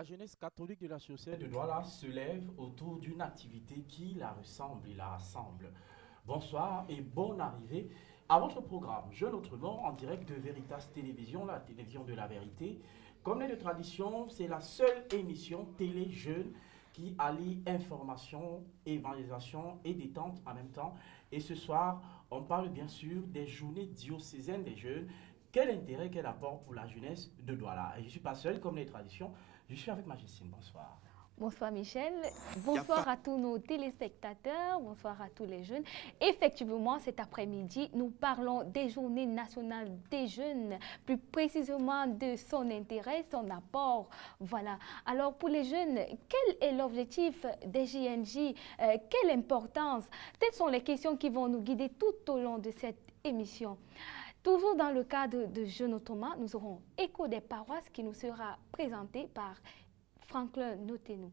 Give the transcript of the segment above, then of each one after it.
La jeunesse catholique de la chaussée de Douala se lève autour d'une activité qui la ressemble et la rassemble. Bonsoir et bonne arrivée à votre programme Jeunes Autrement en direct de Veritas Télévision, la télévision de la vérité. Comme est de tradition, c'est la seule émission télé jeune qui allie information, évangélisation et détente en même temps. Et ce soir, on parle bien sûr des journées diocésaines des jeunes. Quel intérêt, quel apport pour la jeunesse de Douala. Et je ne suis pas seul, comme les traditions, je suis avec Magistine. Bonsoir. Bonsoir Michel, bonsoir à tous nos téléspectateurs, bonsoir à tous les jeunes. Effectivement, cet après-midi, nous parlons des journées nationales des jeunes, plus précisément de son intérêt, son apport. Voilà. Alors pour les jeunes, quel est l'objectif des JNJ? Quelle importance? Telles sont les questions qui vont nous guider tout au long de cette émission. Toujours dans le cadre de Jeunes Autrement, nous aurons Écho des paroisses qui nous sera présenté par Franklin Notenou.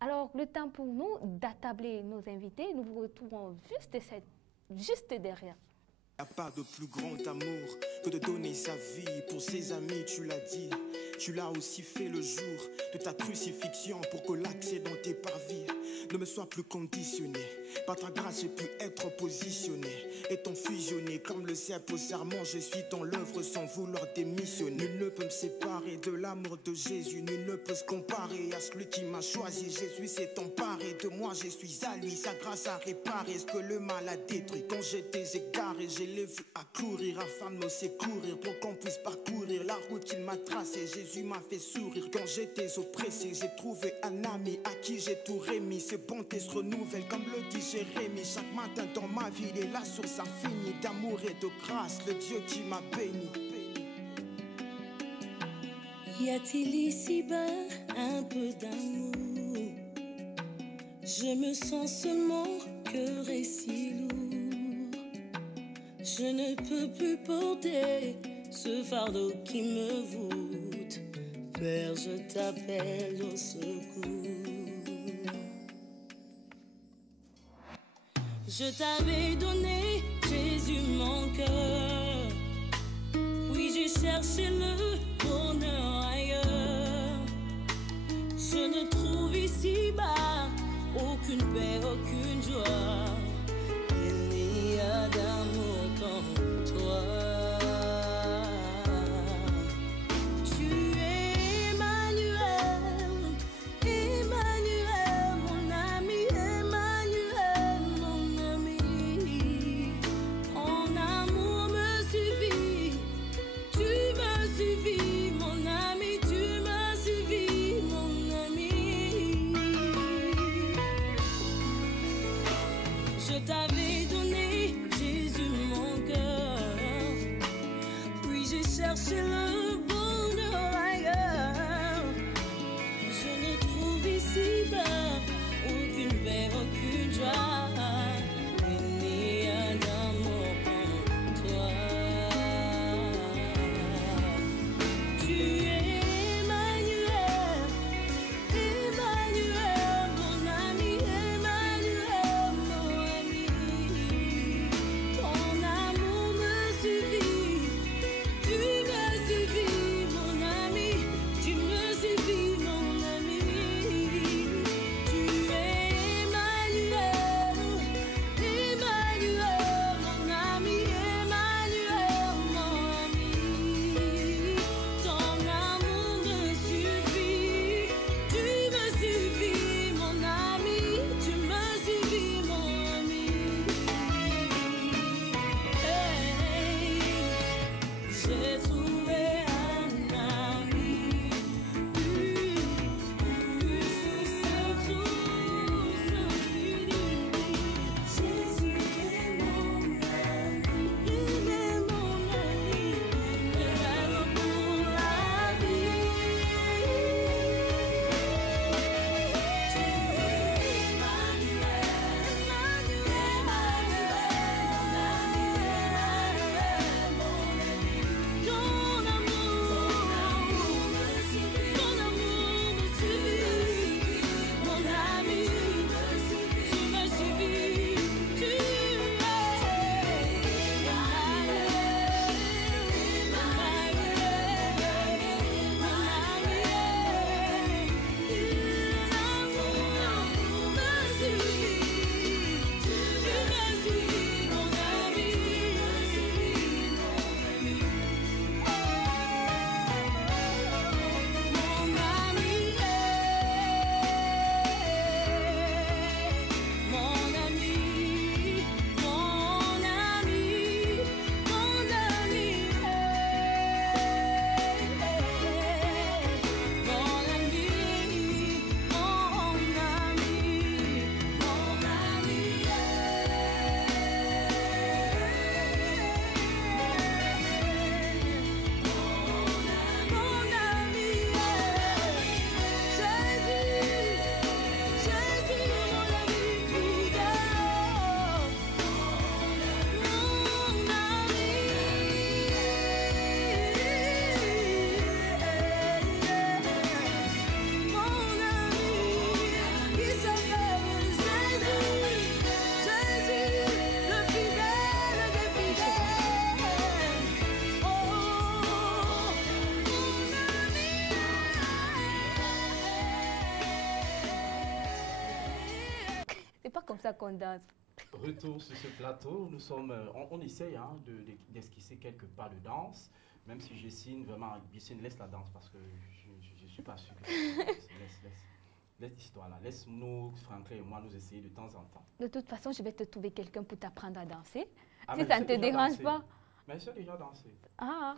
Alors, le temps pour nous d'attabler nos invités. Nous vous retrouvons juste derrière. Il n'y a pas de plus grand amour que de donner sa vie pour ses amis, tu l'as dit. Tu l'as aussi fait le jour de ta crucifixion pour que l'accès dans tes parvis ne me soit plus conditionné. Par ta grâce, j'ai pu être positionné, étant fusionné comme le cèpe au serment. Je suis dans l'œuvre sans vouloir démissionner. Nul ne peut me séparer de l'amour de Jésus. Nul ne peut se comparer à celui qui m'a choisi. Jésus s'est emparé de moi, je suis à lui. Sa grâce a réparé ce que le mal a détruit. Quand j'étais égaré, je l'ai vu accourir afin de me secourir pour qu'on puisse parcourir la route qu'il m'a tracée. Jésus m'a fait sourire quand j'étais oppressé. J'ai trouvé un ami à qui j'ai tout remis. Ses bontés se renouvellent comme le dit Jérémie. Chaque matin dans ma vie, il est la source infinie d'amour et de grâce, le Dieu qui m'a béni. Y a-t-il ici-bas un peu d'amour? Je me sens seulement cœur et si lourd. Je ne peux plus porter ce fardeau qui me voûte. Père, je t'appelle au secours. Je t'avais donné, Jésus, mon cœur. Puis j'ai cherché le bonheur ailleurs. Je ne trouve ici-bas aucune paix, aucune joie. Il n'y a d'amour comme toi. Vie ça qu'on danse. Retour sur ce plateau, nous sommes, on essaye hein, d'esquisser quelques pas de danse, même si Jessine, vraiment, Jessine, laisse la danse parce que je ne suis pas sûr que laisse l'histoire là, laisse-nous, Franklin et moi, nous essayer de temps en temps. De toute façon, je vais te trouver quelqu'un pour t'apprendre à danser. Ah, Si mais ça je ne sais te déjà dérange danser. pas. Mais je sais déjà danser. Ah,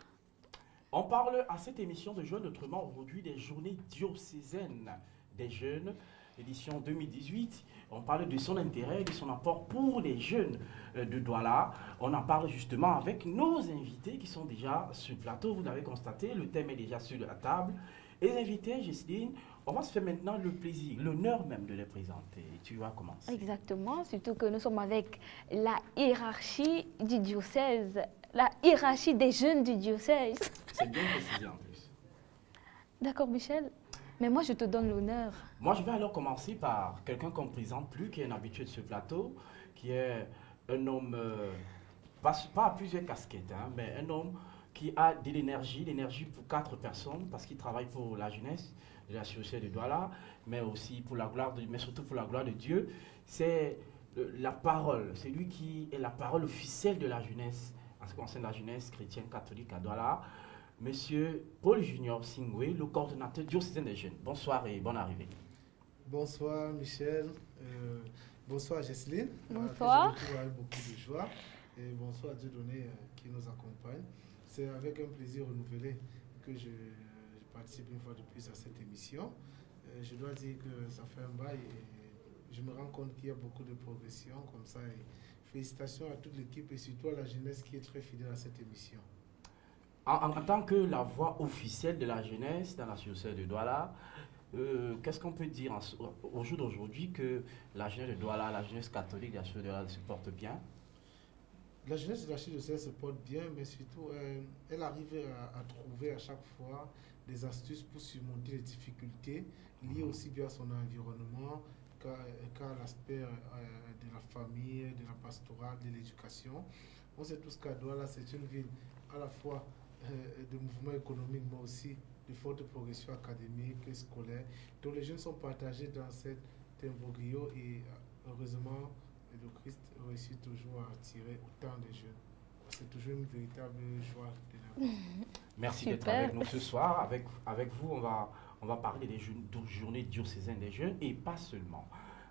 On parle à cette émission de Jeunes Autrement aujourd'hui des journées diocésaines des jeunes, édition 2018. On parle de son intérêt, de son apport pour les jeunes de Douala. On en parle justement avec nos invités qui sont déjà sur le plateau. Vous l'avez constaté, le thème est déjà sur la table. Et les invités, Jocelyne, on va se faire maintenant le plaisir, l'honneur même de les présenter. Tu vas commencer. exactement. Surtout que nous sommes avec la hiérarchie du diocèse, la hiérarchie des jeunes du diocèse. C'est bien précisé en plus. D'accord, Michel. Mais moi, je te donne l'honneur. Moi, je vais alors commencer par quelqu'un qu'on ne présente plus, qui est un habitué de ce plateau, qui est un homme, pas à plusieurs casquettes, hein, mais un homme qui a de l'énergie pour 4 personnes, parce qu'il travaille pour la jeunesse de la société de Douala, mais aussi pour la gloire mais surtout pour la gloire de Dieu. C'est la parole, c'est lui qui est la parole officielle de la jeunesse, en ce qui concerne la jeunesse chrétienne catholique à Douala. Monsieur Paul Junior Singwe, le coordonnateur diocésain des jeunes. Bonsoir et bonne arrivée. Bonsoir Michel, bonsoir Jocelyne. Bonsoir. Je retrouve avec beaucoup de joie. Et bonsoir à Dieudonné qui nous accompagne. C'est avec un plaisir renouvelé que je participe une fois de plus à cette émission. Je dois dire que ça fait un bail et je me rends compte qu'il y a beaucoup de progression comme ça. Et félicitations à toute l'équipe et surtout à la jeunesse qui est très fidèle à cette émission. En tant que la voix officielle de la jeunesse dans la société de Douala, qu'est-ce qu'on peut dire au jour d'aujourd'hui que la jeunesse de Douala, la jeunesse catholique de la société de Douala se porte bien? La jeunesse de la société se porte bien, mais surtout elle arrive à trouver à chaque fois des astuces pour surmonter les difficultés liées aussi bien à son environnement qu'à l'aspect de la famille, de la pastorale, de l'éducation. On sait tous qu'à Douala, c'est une ville à la fois de mouvement économique, mais aussi de forte progression académique et scolaire. Donc les jeunes sont partagés dans cet imbroglio et heureusement, le Christ réussit toujours à attirer autant de jeunes. C'est toujours une véritable joie de l'avoir. Merci d'être Super. avec nous ce soir. Avec vous, on va parler des journées diocésaines des jeunes et pas seulement.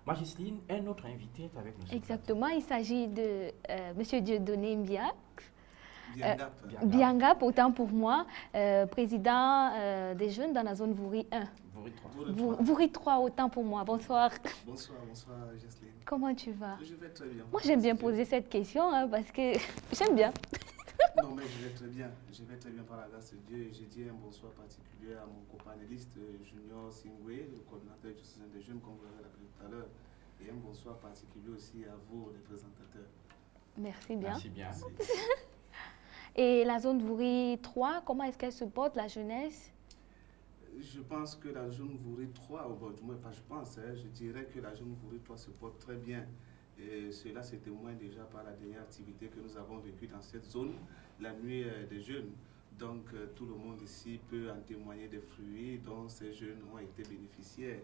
Jocelyne, un autre invité est avec nous. Exactement, il s'agit de M. Dieudonné Mbiak. Biangap. Biangap, autant pour moi, président des jeunes dans la zone Vouri 1. Vouri 3, autant pour moi. Bonsoir. Bonsoir Jocelyne. Comment tu vas? Je vais très bien. Moi, j'aime bien poser cette question hein, parce que j'aime bien. Non, mais je vais très bien. Je vais très bien par la grâce de Dieu. Je dis un bonsoir particulier à mon copanéliste Junior Singwe, le coordinateur diocésain des jeunes, comme vous l'avez rappelé tout à l'heure. Et un bonsoir particulier aussi à vous, les présentateurs. Merci bien. Merci bien. Et la zone Vouri 3, comment est-ce qu'elle se porte, la jeunesse? Je pense que la zone Vouri 3, du moins pas je pense, je dirais que la zone Vouri 3 se porte très bien. Et cela se témoigne déjà par la dernière activité que nous avons vécue dans cette zone, la nuit des jeunes. Donc tout le monde ici peut en témoigner des fruits dont ces jeunes ont été bénéficiaires.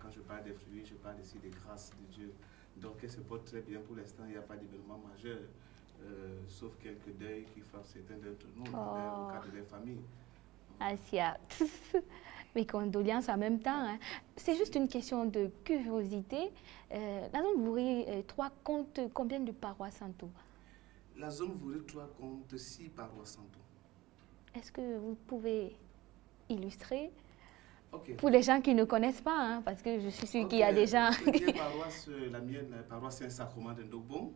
Quand je parle des fruits, je parle ici des grâces de Dieu. Donc elle se porte très bien pour l'instant, il n'y a pas d'événement majeur. Sauf quelques deuils qui frappent certains d'entre nous, au cas de leur famille. Asia. Mes condoléances en même temps. Hein. C'est juste une question de curiosité. La zone Vouri 3 compte combien de paroisses en tout? La zone Vouri 3 compte 6 paroisses en tout. Est-ce que vous pouvez illustrer Okay. pour les gens qui ne connaissent pas, hein, parce que je suis sûre qu'il y a des gens... Première paroisse, la mienne, la paroisse Saint-Sacrement de Ndogbon.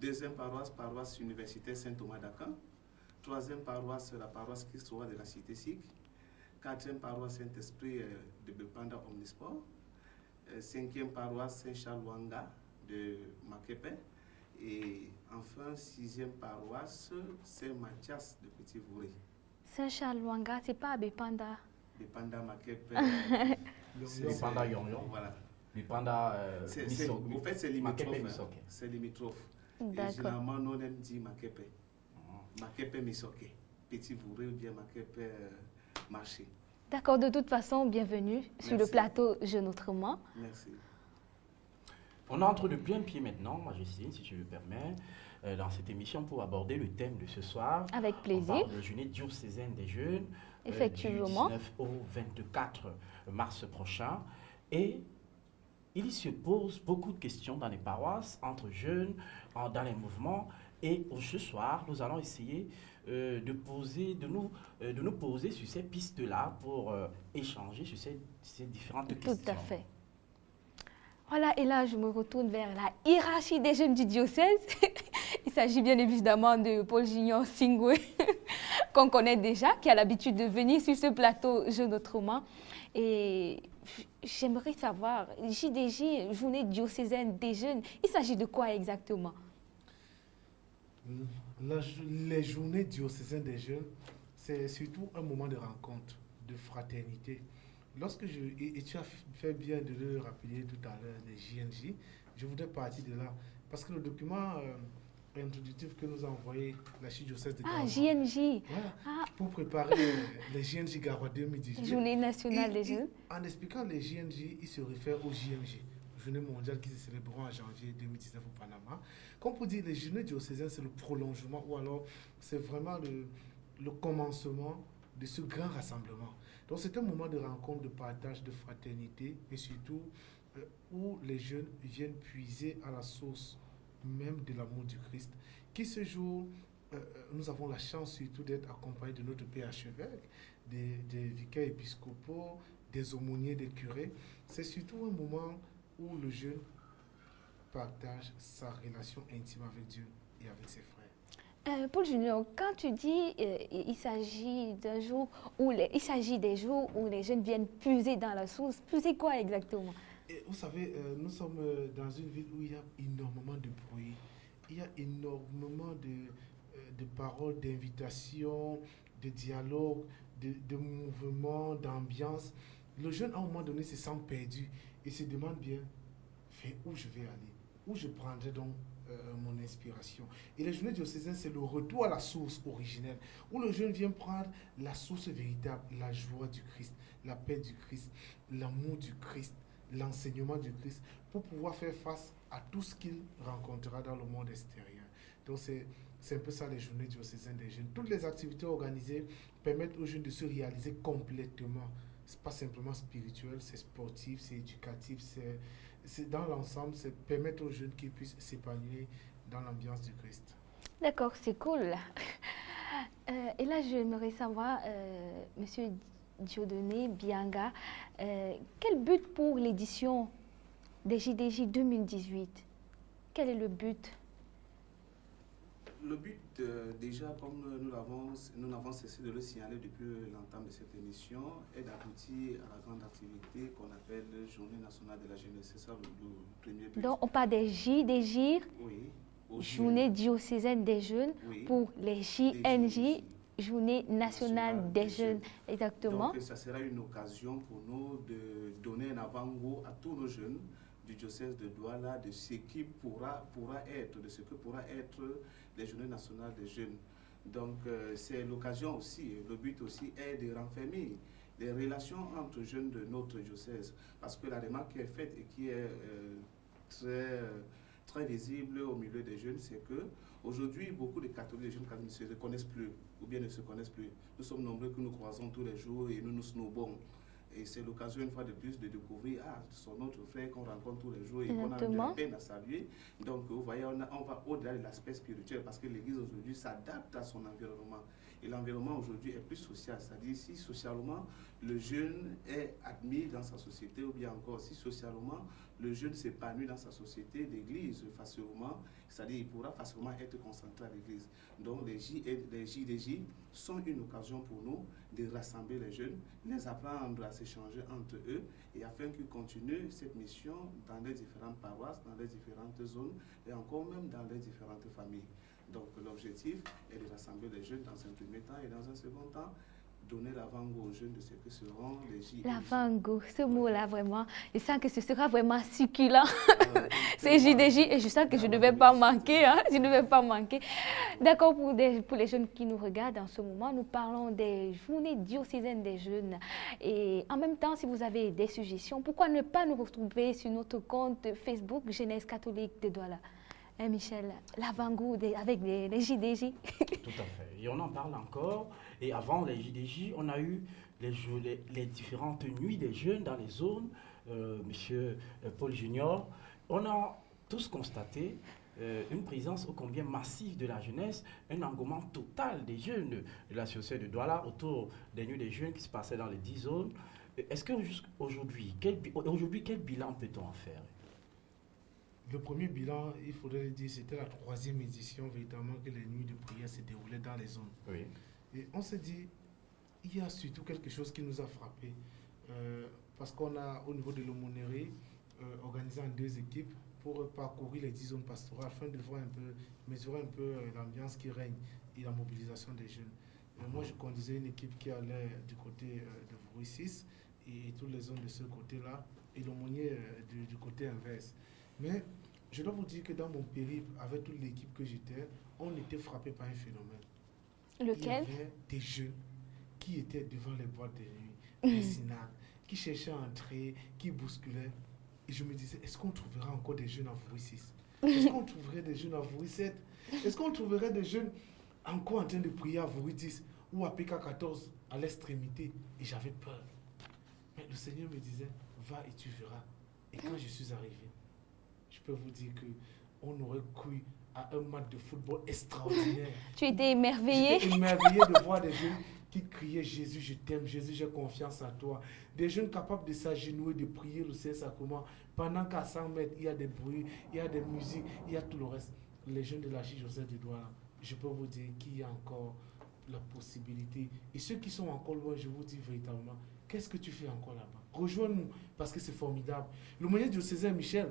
Deuxième paroisse, paroisse universitaire Saint-Thomas d'Aquin. Troisième paroisse, la paroisse Christ-Roi de la Cité-Sikh. Quatrième paroisse Saint-Esprit de Bepanda Omnisport. Cinquième paroisse Saint-Charles-Wanga de Makepe. Et enfin, sixième paroisse Saint-Mathias de Petit-Vouri. Saint-Charles-Wanga, c'est pas à Bepanda. Bepanda Makepe. Bepanda Yonyon. Voilà. Bepanda En fait, c'est limitrophe. C'est limitrophe. D'accord. Généralement, nous, on aime dire Makepe. Makepe Misoke. Petit-Vouri ou bien Makepe Marché. D'accord, de toute façon, bienvenue sur le plateau Jeunes Autrement. Merci. On entre de plein pied maintenant, Justine, si tu me permets, dans cette émission pour aborder le thème de ce soir. Avec On plaisir. parle de journée diocésaine des jeunes, Effectivement. du 19 au 24 mars prochain. Et il se pose beaucoup de questions dans les paroisses, entre jeunes, dans les mouvements. Et ce soir, nous allons essayer de nous poser sur ces pistes-là pour échanger sur ces différentes questions. Tout à fait. Voilà, et là, je me retourne vers la hiérarchie des jeunes du diocèse. Il s'agit bien évidemment de Paul Junior Singwe, qu'on connaît déjà, qui a l'habitude de venir sur ce plateau Jeunes Autrement. Et j'aimerais savoir, JDJ, Journée diocésaine des jeunes, il s'agit de quoi exactement? Les journées diocésaines des jeunes, c'est surtout un moment de rencontre, de fraternité. Et tu as fait bien de le rappeler tout à l'heure, les JNJ, je voudrais partir de là. Parce que le document introductif que nous a envoyé l'archidiocèse de Garoua. Ah, JNJ. Voilà, pour préparer les JNJ Garoua 2018. Journée nationale des jeunes. En expliquant les JNJ, il se réfère aux JMJ, Journée mondiale qui se célébreront en janvier 2019 au Panama. Comme pour dire, les journées diocésaines, c'est le prolongement ou alors c'est vraiment le commencement de ce grand rassemblement. Donc c'est un moment de rencontre, de partage, de fraternité et surtout où les jeunes viennent puiser à la source même de l'amour du Christ. Qui ce jour, nous avons la chance surtout d'être accompagnés de notre père archevêque, des vicaires épiscopaux, des aumôniers, des curés. C'est surtout un moment où le jeune partage sa relation intime avec Dieu et avec ses frères. Paul Junior, quand tu dis il s'agit d'un jour où il s'agit des jours où les jeunes viennent puiser dans la source, puiser quoi exactement? Et vous savez, nous sommes dans une ville où il y a énormément de bruit, il y a énormément de paroles, d'invitations, de dialogues, de mouvements, d'ambiance. Le jeune, à un moment donné, se sent perdu et se demande bien, où je vais aller, où je prendrai donc mon inspiration. Et les journées diocésaines, c'est le retour à la source originelle, où le jeune vient prendre la source véritable, la joie du Christ, la paix du Christ, l'amour du Christ, l'enseignement du Christ, pour pouvoir faire face à tout ce qu'il rencontrera dans le monde extérieur. Donc c'est un peu ça les journées diocésaines des jeunes. Toutes les activités organisées permettent aux jeunes de se réaliser complètement. C'est pas simplement spirituel, c'est sportif, c'est éducatif, c'est dans l'ensemble, c'est permettre aux jeunes qu'ils puissent s'épanouir dans l'ambiance du Christ. D'accord, c'est cool. Et là, j'aimerais savoir, Monsieur Dieudonné Bianga, quel but pour l'édition des JDJ 2018? Quel est le but? Le but, déjà, comme nous n'avons cessé de le signaler depuis l'entame de cette émission, est d'aboutir à la grande activité qu'on appelle Journée nationale de la jeunesse. C'est ça le premier but. Donc, on parle des JDJ, oui, Journée diocésaine des jeunes, oui, pour les JNJ, Journée nationale des jeunes. Exactement. Donc, ça sera une occasion pour nous de donner un avant-goût à tous nos jeunes du diocèse de Douala de ce qui pourra être, de ce que pourra être les journées nationales des jeunes. Donc c'est l'occasion aussi, le but aussi est de renfermer les relations entre jeunes de notre diocèse. Parce que la remarque qui est faite et qui est très visible au milieu des jeunes, c'est que aujourd'hui beaucoup de catholiques, les jeunes catholiques ne se connaissent plus, ou bien ne se connaissent plus. Nous sommes nombreux que nous croisons tous les jours et nous nous snobons. Et c'est l'occasion une fois de plus de découvrir son autre frère qu'on rencontre tous les jours et qu'on a de la peine à saluer. Donc vous voyez, on va au-delà de l'aspect spirituel parce que l'Église aujourd'hui s'adapte à son environnement. Et l'environnement aujourd'hui est plus social, c'est-à-dire si socialement le jeune est admis dans sa société ou bien encore si socialement le jeune s'épanouit dans sa société, l'Église facilement, c'est-à-dire il pourra facilement être concentré à l'Église. Donc les JDJ sont une occasion pour nous de rassembler les jeunes, les apprendre à s'échanger entre eux et afin qu'ils continuent cette mission dans les différentes paroisses, dans les différentes zones et encore même dans les différentes familles. Donc l'objectif est de rassembler les jeunes dans un premier temps et dans un second temps donner l'avant-goût aux jeunes de ce que seront les JDJ. L'avant-goût, ce mot-là, vraiment, je sens que ce sera vraiment succulent. C'est JDJ et je sens que je ne vais pas manquer. Hein, je ne vais pas manquer. D'accord, pour les jeunes qui nous regardent en ce moment, nous parlons des journées diocésaines des jeunes. Et en même temps, si vous avez des suggestions, pourquoi ne pas nous retrouver sur notre compte Facebook Jeunesse catholique de Douala. Hein, Michel, l'avant-goût avec les JDJ. Tout à fait. Et on en parle encore. Et avant les JDJ, on a eu les différentes nuits des jeunes dans les zones. Monsieur Paul Junior, on a tous constaté une présence ô combien massive de la jeunesse, un engouement total des jeunes de la société de Douala autour des nuits des jeunes qui se passaient dans les 10 zones. Est-ce qu'aujourd'hui, quel bilan peut-on en faire? Le premier bilan, il faudrait le dire, c'était la 3e édition véritablement que les nuits de prière se déroulaient dans les zones. Oui. Et on s'est dit, il y a surtout quelque chose qui nous a frappé. Parce qu'on a, au niveau de l'aumônerie, organisé en 2 équipes pour parcourir les 10 zones pastorales afin de voir mesurer un peu l'ambiance qui règne et la mobilisation des jeunes. Moi, je conduisais une équipe qui allait du côté de Voury 6 et toutes les zones de ce côté-là et l'aumônier du côté inverse. Mais je dois vous dire que dans mon périple, avec toute l'équipe que j'étais, on était frappé par un phénomène. Lequel? Il y avait des jeunes qui étaient devant les boîtes de nuit, les synagogues, qui cherchaient à entrer, qui bousculaient. Et je me disais, est-ce qu'on trouvera encore des jeunes à Voury 6? Est-ce qu'on trouverait des jeunes à Voury 7? Est-ce qu'on trouverait des jeunes encore en train de prier à Voury 10 ou à PK14 à l'extrémité? Et j'avais peur. Mais le Seigneur me disait, va et tu verras. Et quand je suis arrivé, je peux vous dire qu'on aurait cru à un match de football extraordinaire. Tu étais émerveillé? J'étais émerveillé de voir des jeunes qui criaient Jésus, je t'aime, Jésus, j'ai confiance en toi. Des jeunes capables de s'agenouiller, de prier le Saint-Sacrement. Pendant qu'à 100 mètres, il y a des bruits, il y a des musiques, il y a tout le reste. Les jeunes de l'Archidiocèse de Douala, je peux vous dire qu'il y a encore la possibilité. Et ceux qui sont encore loin, je vous dis véritablement, qu'est-ce que tu fais encore là-bas? Rejoins-nous, parce que c'est formidable. Le moyen diocésain Michel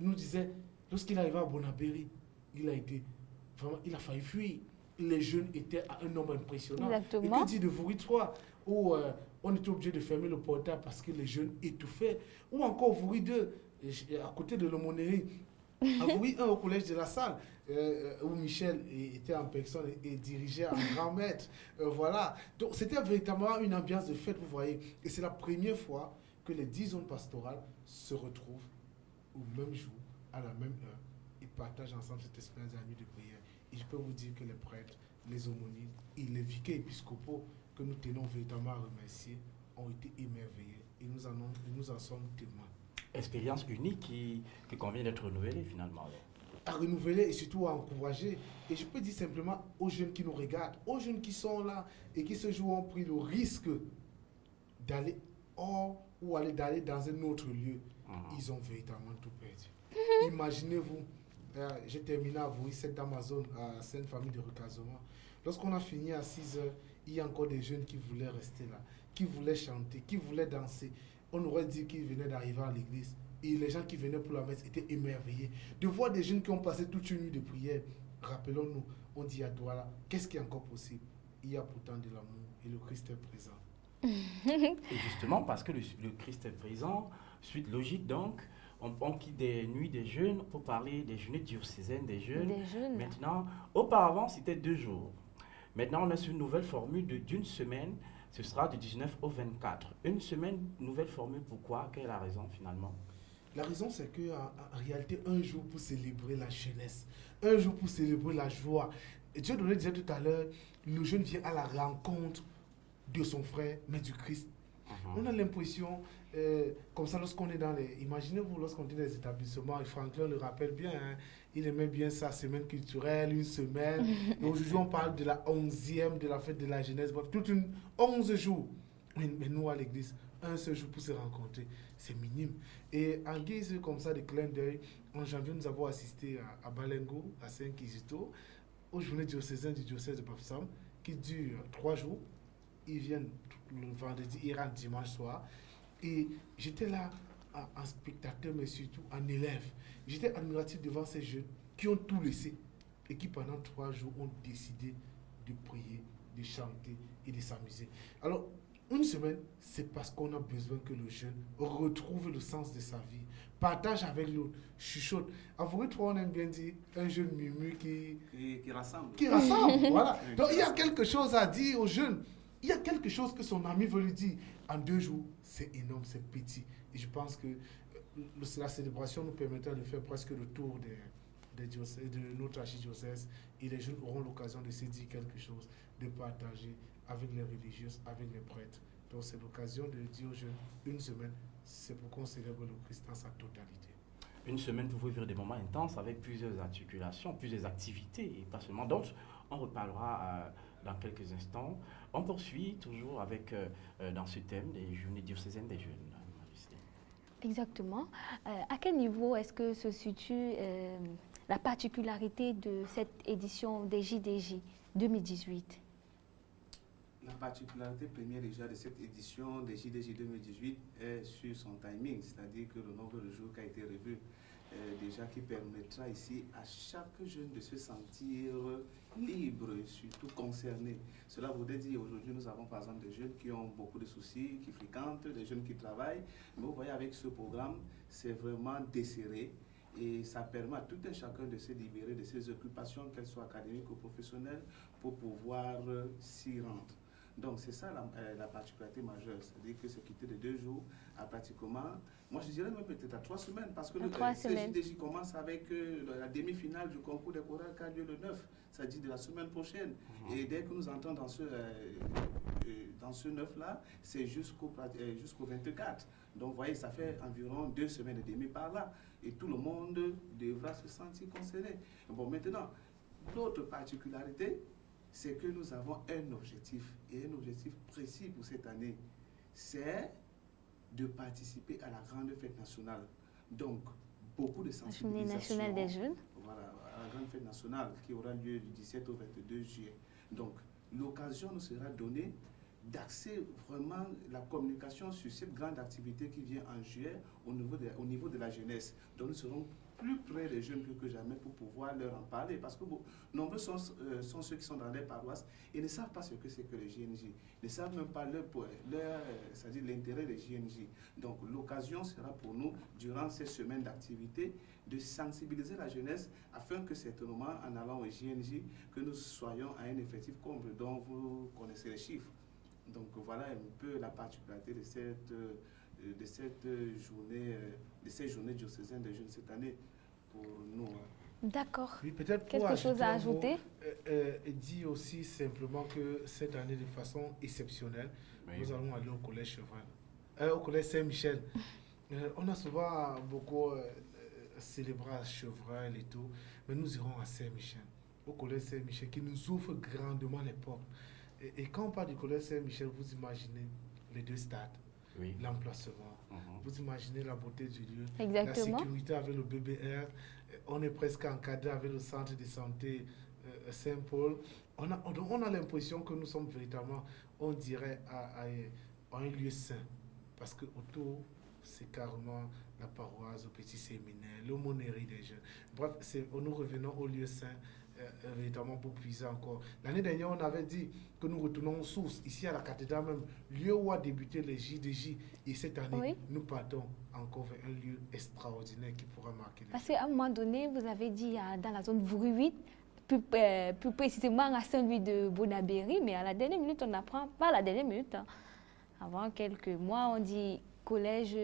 nous disait, lorsqu'il arrivait à Bonabéry, il a failli fuir. Les jeunes étaient à un nombre impressionnant. Exactement. Et que dit de Voury 3, où on était obligé de fermer le portail parce que les jeunes étouffaient. Ou encore Voury 2, à côté de l'aumônerie. À Voury 1, au collège de la Salle, où Michel était en personne et dirigeait un grand maître. Voilà. Donc c'était véritablement une ambiance de fête, vous voyez. Et c'est la première fois que les 10 zones pastorales se retrouvent au même jour, à la même heure, et partagent ensemble cette expérience de la nuit de prière. Et je peux vous dire que les prêtres, les aumôniers et les vicaires épiscopaux que nous tenons véritablement à remercier ont été émerveillés. Et nous en sommes témoins. Expérience unique qui convient d'être renouvelée finalement. Alors. À renouveler et surtout à encourager. Et je peux dire simplement aux jeunes qui nous regardent, aux jeunes qui sont là et qui ce jour ont pris le risque d'aller hors ou d'aller dans un autre lieu. Ils ont véritablement tout perdu. Imaginez-vous, j'ai terminé à Voury 7 dans ma zone, à Sainte-Famille de recasement. Lorsqu'on a fini à 6 heures, il y a encore des jeunes qui voulaient rester là, qui voulaient chanter, qui voulaient danser. On aurait dit qu'ils venaient d'arriver à l'église. Et les gens qui venaient pour la messe étaient émerveillés de voir des jeunes qui ont passé toute une nuit de prière. Rappelons-nous, on dit à Douala, qu'est-ce qui est encore possible? Il y a pourtant de l'amour et le Christ est présent. Et justement, parce que le Christ est présent, suite logique donc, on quitte des nuits des jeunes pour parler des journées diocésaines des jeunes. Maintenant, auparavant, c'était 2 jours. Maintenant, on a sur une nouvelle formule d'une semaine. Ce sera du 19 au 24. Une semaine, nouvelle formule. Pourquoi? Quelle est la raison finalement? La raison, c'est qu'en réalité, un jour pour célébrer la jeunesse, un jour pour célébrer la joie. Et Dieu disait tout à l'heure, le jeune vient à la rencontre de son frère, mais du Christ. On a l'impression, comme ça, lorsqu'on est dans les... Imaginez-vous, lorsqu'on est dans les établissements, et Franklin le rappelle bien, hein, il aimait bien sa semaine culturelle, une semaine. Et aujourd'hui, on parle de la 11e, de la fête de la jeunesse. Bref, toute une 11 jours. Mais nous, à l'église, un seul jour pour se rencontrer, c'est minime. Et en guise comme ça de clin d'œil, en janvier, nous avons assisté à Balengo, à Saint-Kizito, aux journées diocésaines du diocèse de Bafsam, qui durent 3 jours. Ils viennent le vendredi, ils rentrent dimanche soir. Et j'étais là en spectateur, mais surtout en élève. J'étais admiratif devant ces jeunes qui ont tout laissé et qui pendant 3 jours ont décidé de prier de chanter et de s'amuser. Alors, une semaine, c'est parce qu'on a besoin que le jeune retrouve le sens de sa vie, partage avec l'autre, chuchote. En Forêt 3, on aime bien dire un jeune murmure Qui rassemble. qui rassemble. Voilà. Donc, il y a quelque chose à dire aux jeunes. Il y a quelque chose que son ami veut lui dire. En 2 jours, c'est énorme, c'est petit. Et je pense que la célébration nous permettra de faire presque le tour de notre archidiocèse et les jeunes auront l'occasion de se dire quelque chose, de partager avec les religieuses, avec les prêtres. Donc c'est l'occasion de dire aux jeunes, une semaine, c'est pour qu'on célèbre le Christ dans sa totalité. Une semaine pour vivre des moments intenses avec plusieurs articulations, plusieurs activités et pas seulement. Donc on reparlera dans quelques instants. On poursuit toujours avec, dans ce thème, des journées diocésaines des jeunes. Exactement. À quel niveau est-ce que se situe la particularité de cette édition des JDJ 2018? La particularité première déjà de cette édition des JDJ 2018 est sur son timing, c'est-à-dire que le nombre de jours qui a été revu, déjà qui permettra ici à chaque jeune de se sentir libre et surtout concerné. Cela voudrait dire aujourd'hui nous avons par exemple des jeunes qui ont beaucoup de soucis, qui fréquentent, des jeunes qui travaillent, mais vous voyez avec ce programme c'est vraiment desserré et ça permet à tout un chacun de se libérer de ses occupations, qu'elles soient académiques ou professionnelles, pour pouvoir s'y rendre. Donc c'est ça la particularité majeure, c'est-à-dire que c'est quitté de 2 jours à pratiquement, moi je dirais même peut-être à 3 semaines, parce que le JDJ commence avec la demi-finale du concours des chorales qui a lieu le 9, c'est-à-dire de la semaine prochaine. Et dès que nous entrons dans ce 9-là, c'est jusqu'au 24. Donc vous voyez, ça fait environ 2 semaines et demie par là. Et tout le monde devra se sentir concerné. Bon, maintenant, l'autre particularité, c'est que nous avons un objectif, et un objectif précis pour cette année, c'est de participer à la grande fête nationale. Donc, beaucoup de sensibilisation. La journée nationale des jeunes. Voilà, à la grande fête nationale qui aura lieu du 17 au 22 juillet. Donc, l'occasion nous sera donnée d'axer vraiment la communication sur cette grande activité qui vient en juillet au niveau de la jeunesse. Donc, nous serons plus près des jeunes plus que jamais pour pouvoir leur en parler. Parce que nombreux sont ceux qui sont dans les paroisses et ne savent pas ce que c'est que les JNJ. Ne savent même pas c'est-à-dire l'intérêt des JNJ. Donc l'occasion sera pour nous, durant ces semaines d'activité, de sensibiliser la jeunesse afin que certainement, en allant au JNJ, que nous soyons à un effectif comble dont vous connaissez les chiffres. Donc voilà un peu la particularité de cette journée, de ces journées diocésaines des jeunes cette année pour nous. D'accord. Oui, peut-être quelque chose à ajouter. Dit aussi simplement que cette année, de façon exceptionnelle, nous allons aller au collège Chevreul, au collège Saint-Michel. On a souvent beaucoup célébré à Chevreul et tout, mais nous irons à Saint-Michel, au collège Saint-Michel, qui nous ouvre grandement les portes. Et quand on parle du collège Saint-Michel, vous imaginez les 2 stades, l'emplacement. Vous imaginez la beauté du lieu, exactement. La sécurité avec le BBR. On est presque encadré avec le centre de santé Saint-Paul. On a l'impression que nous sommes véritablement, on dirait, à un lieu saint. Parce que autour, c'est carrément la paroisse, le petit séminaire, l'aumônerie des jeunes. Bref, nous revenons au lieu saint, véritablement pour puiser encore. L'année dernière, on avait dit que nous retournons aux sources, ici à la cathédrale même, lieu où a débuté les JDJ. Et cette année, nous partons encore vers un lieu extraordinaire qui pourra marquer les Parce qu'à un moment donné, vous avez dit dans la zone Voury 8, plus précisément à Saint-Louis de Bonabéry, mais à la dernière minute, on apprend, pas à la dernière minute, hein. Avant quelques mois, on dit collège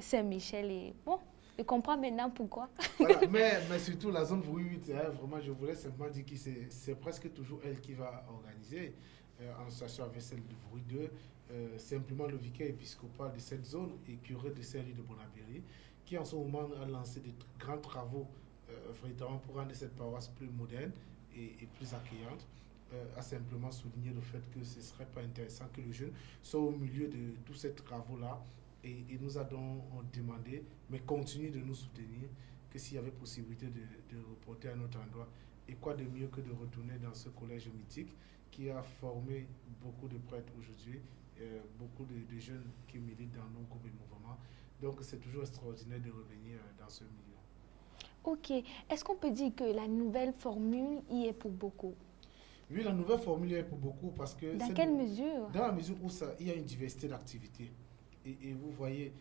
Saint-Michel et bon, je comprends maintenant pourquoi. Voilà, mais surtout la zone Voury 8, vraiment, je voulais simplement dire que c'est presque toujours elle qui va organiser, en association avec celle de Voury 2, simplement le vicaire épiscopal de cette zone et curé de Saint-Louis de Bonabéry, qui en ce moment a lancé de grands travaux véritablement pour rendre cette paroisse plus moderne et plus accueillante, a simplement souligné le fait que ce ne serait pas intéressant que le jeune soit au milieu de tous ces travaux-là et nous a donc demandé, mais continue de nous soutenir, que s'il y avait possibilité de reporter à notre endroit, et quoi de mieux que de retourner dans ce collège mythique qui a formé beaucoup de prêtres aujourd'hui, beaucoup de jeunes qui militent dans nos groupes et mouvements. Donc c'est toujours extraordinaire de revenir dans ce milieu. Ok. Est-ce qu'on peut dire que la nouvelle formule y est pour beaucoup? Oui, la nouvelle formule est pour beaucoup parce que... Dans quelle mesure? Dans la mesure où il y a une diversité d'activités. Et vous voyez...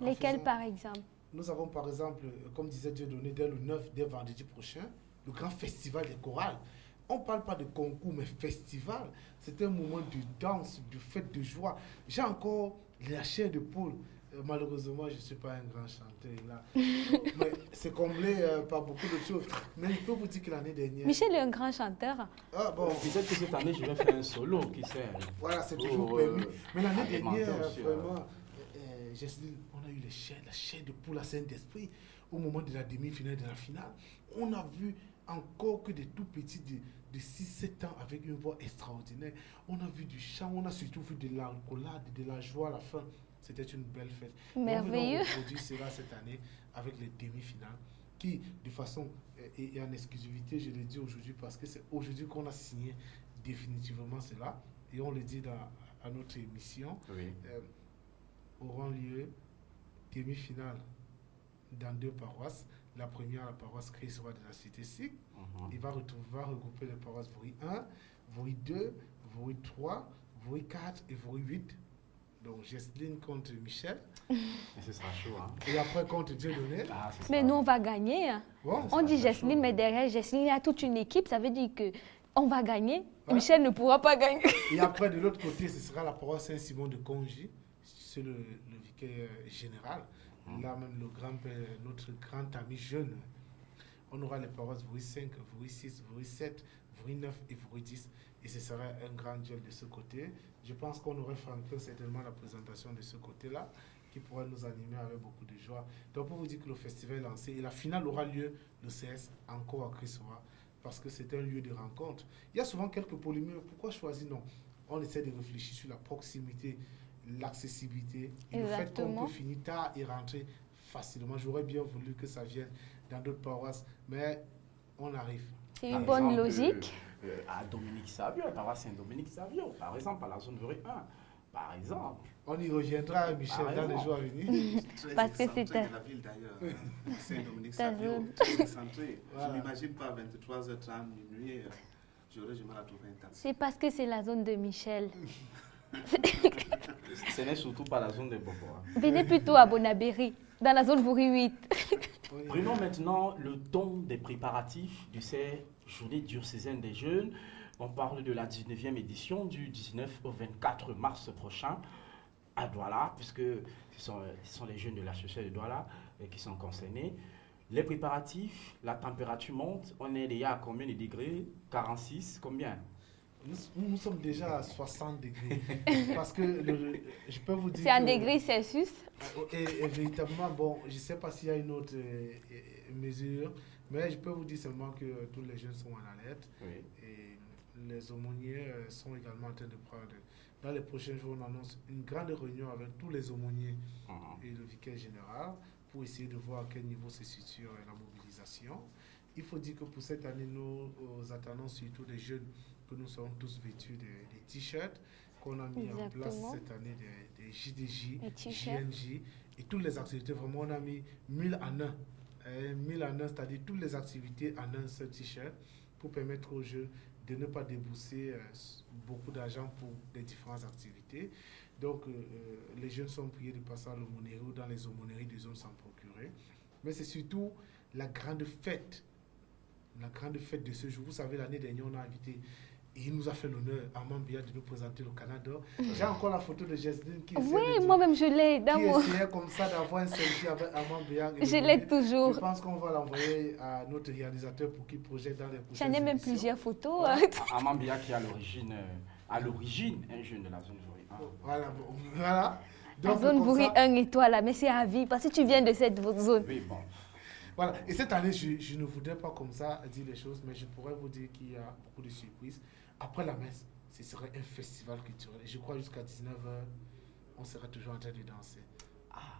Lesquelles, par exemple? Nous avons, par exemple, comme disait Dieudonné, dès le 9, dès vendredi prochain, le grand festival des chorales. On ne parle pas de concours, mais festival. C'est un moment de danse, de fête, de joie. J'ai encore la chair de poule. Malheureusement, je ne suis pas un grand chanteur là. Mais c'est comblé par beaucoup de choses. Mais je peux vous dire que l'année dernière... Michel est un grand chanteur. Ah bon. Peut-être que cette année, je vais faire un solo, qui sait. Voilà, c'est toujours permis. Mais l'année dernière, aussi, vraiment, on a eu la chair de poule à Saint-Esprit au moment de la demi-finale et de la finale. On a vu encore que des tout petits de 6-7 ans avec une voix extraordinaire. On a vu du chant, on a surtout vu de l'alcoolade, de la joie à la fin. C'était une belle fête. Merveilleux. On va reproduire cela cette année avec les demi-finales qui, de façon et en exclusivité, je le dis aujourd'hui parce que c'est aujourd'hui qu'on a signé définitivement cela et on le dit à notre émission. Oui. Auront lieu demi-finale dans 2 paroisses. La première, la paroisse Christ-Roi de la Cité Sikh. Il va regrouper les paroisses Vori 1, Vori 2, Vori 3, Vori 4 et Vori 8. Donc, Jocelyne contre Michel. Et ce sera chaud, hein. Et après contre Dieudonné. Ah, mais nous, on va gagner. Hein. Bon, on dit Jocelyne, mais derrière Jocelyne, il y a toute une équipe. Ça veut dire qu'on va gagner. Ouais. Michel ne pourra pas gagner. Et après, de l'autre côté, ce sera la paroisse Saint-Simon de Congy. C'est le vicaire général. Là, même notre grand ami jeune. On aura les paroisses Vori 5, Vori 6, Vori 7, Vori 9 et Vori 10. Et ce sera un grand duel de ce côté. Je pense qu'on aurait Franklin certainement la présentation de ce côté-là, qui pourrait nous animer avec beaucoup de joie. Donc, pour vous dire que le festival est lancé, et la finale aura lieu le 16, encore à Christ-Roi, parce que c'est un lieu de rencontre. Il y a souvent quelques polémiques. Pourquoi choisir? Non. On essaie de réfléchir sur la proximité, l'accessibilité, et le fait qu'on peut finir tard et rentrer facilement. J'aurais bien voulu que ça vienne dans d'autres paroisses, mais on arrive. C'est une bonne logique. À Dominique Savio, la paroisse Saint-Dominique Savio, par exemple, à la zone Vori 1, par exemple. On y reviendra, Michel, dans les jours à venir. Parce que c'est de la ville d'ailleurs, Saint-Dominique Savio, très centré. Voilà. Je ne m'imagine pas à 23h30 minuit, j'aurais du mal à trouver un taxi. C'est parce que c'est la zone de Michel. Ce n'est surtout pas la zone de Bobo. Hein. Venez plutôt à Bonabéry, dans la zone Vori 8. Prenons maintenant le ton des préparatifs de ces journées diocésaines des jeunes. On parle de la 19e édition du 19 au 24 mars prochain à Douala, puisque ce sont les jeunes de l'association de Douala qui sont concernés. Les préparatifs, la température monte. On est déjà à combien de degrés? 46, combien? Nous sommes déjà à 60 degrés. Parce que je peux vous dire. C'est 1 degré Celsius. Et véritablement, bon, je ne sais pas s'il y a une autre mesure, mais je peux vous dire seulement que tous les jeunes sont en alerte. Oui. Et les aumôniers sont également en train de prendre. Dans les prochains jours, on annonce une grande réunion avec tous les aumôniers et le vicaire général pour essayer de voir à quel niveau se situe la mobilisation. Il faut dire que pour cette année, nous attendons surtout des jeunes que nous serons tous vêtus des t-shirts qu'on a mis en place cette année, des JDJ, JNJ et toutes les activités. Vraiment, on a mis 1000 en un. 1000 en un, c'est-à-dire toutes les activités en un seul t-shirt pour permettre aux jeunes de ne pas débourser beaucoup d'argent pour les différentes activités. Donc, les jeunes sont priés de passer à l'aumônerie ou dans les aumôneries des zones sans procurer. Mais c'est surtout la grande fête de ce jour. Vous savez, l'année dernière, on a invité, et il nous a fait l'honneur, Armand Biya, de nous présenter le Canada. J'ai encore la photo de Jocelyne qui moi-même je l'ai. Essayait comme ça d'avoir un selfie avec Armand Biya. Je l'ai toujours. Je pense qu'on va l'envoyer à notre réalisateur pour qu'il projette dans les prochaines J'en ai même émissions. plusieurs photos. Armand Biya qui est à l'origine un jeune de la zone Vori 1. Voilà, bon, voilà. La Donc, zone Vori 1 et toi là, mais c'est à vie parce que tu viens de cette zone. Oui, bon. Voilà. Et cette année, je ne voudrais pas comme ça dire les choses, mais je pourrais vous dire qu'il y a beaucoup de surprises. Après la messe, ce serait un festival culturel. Et je crois jusqu'à 19h, on sera toujours en train de danser. Ah,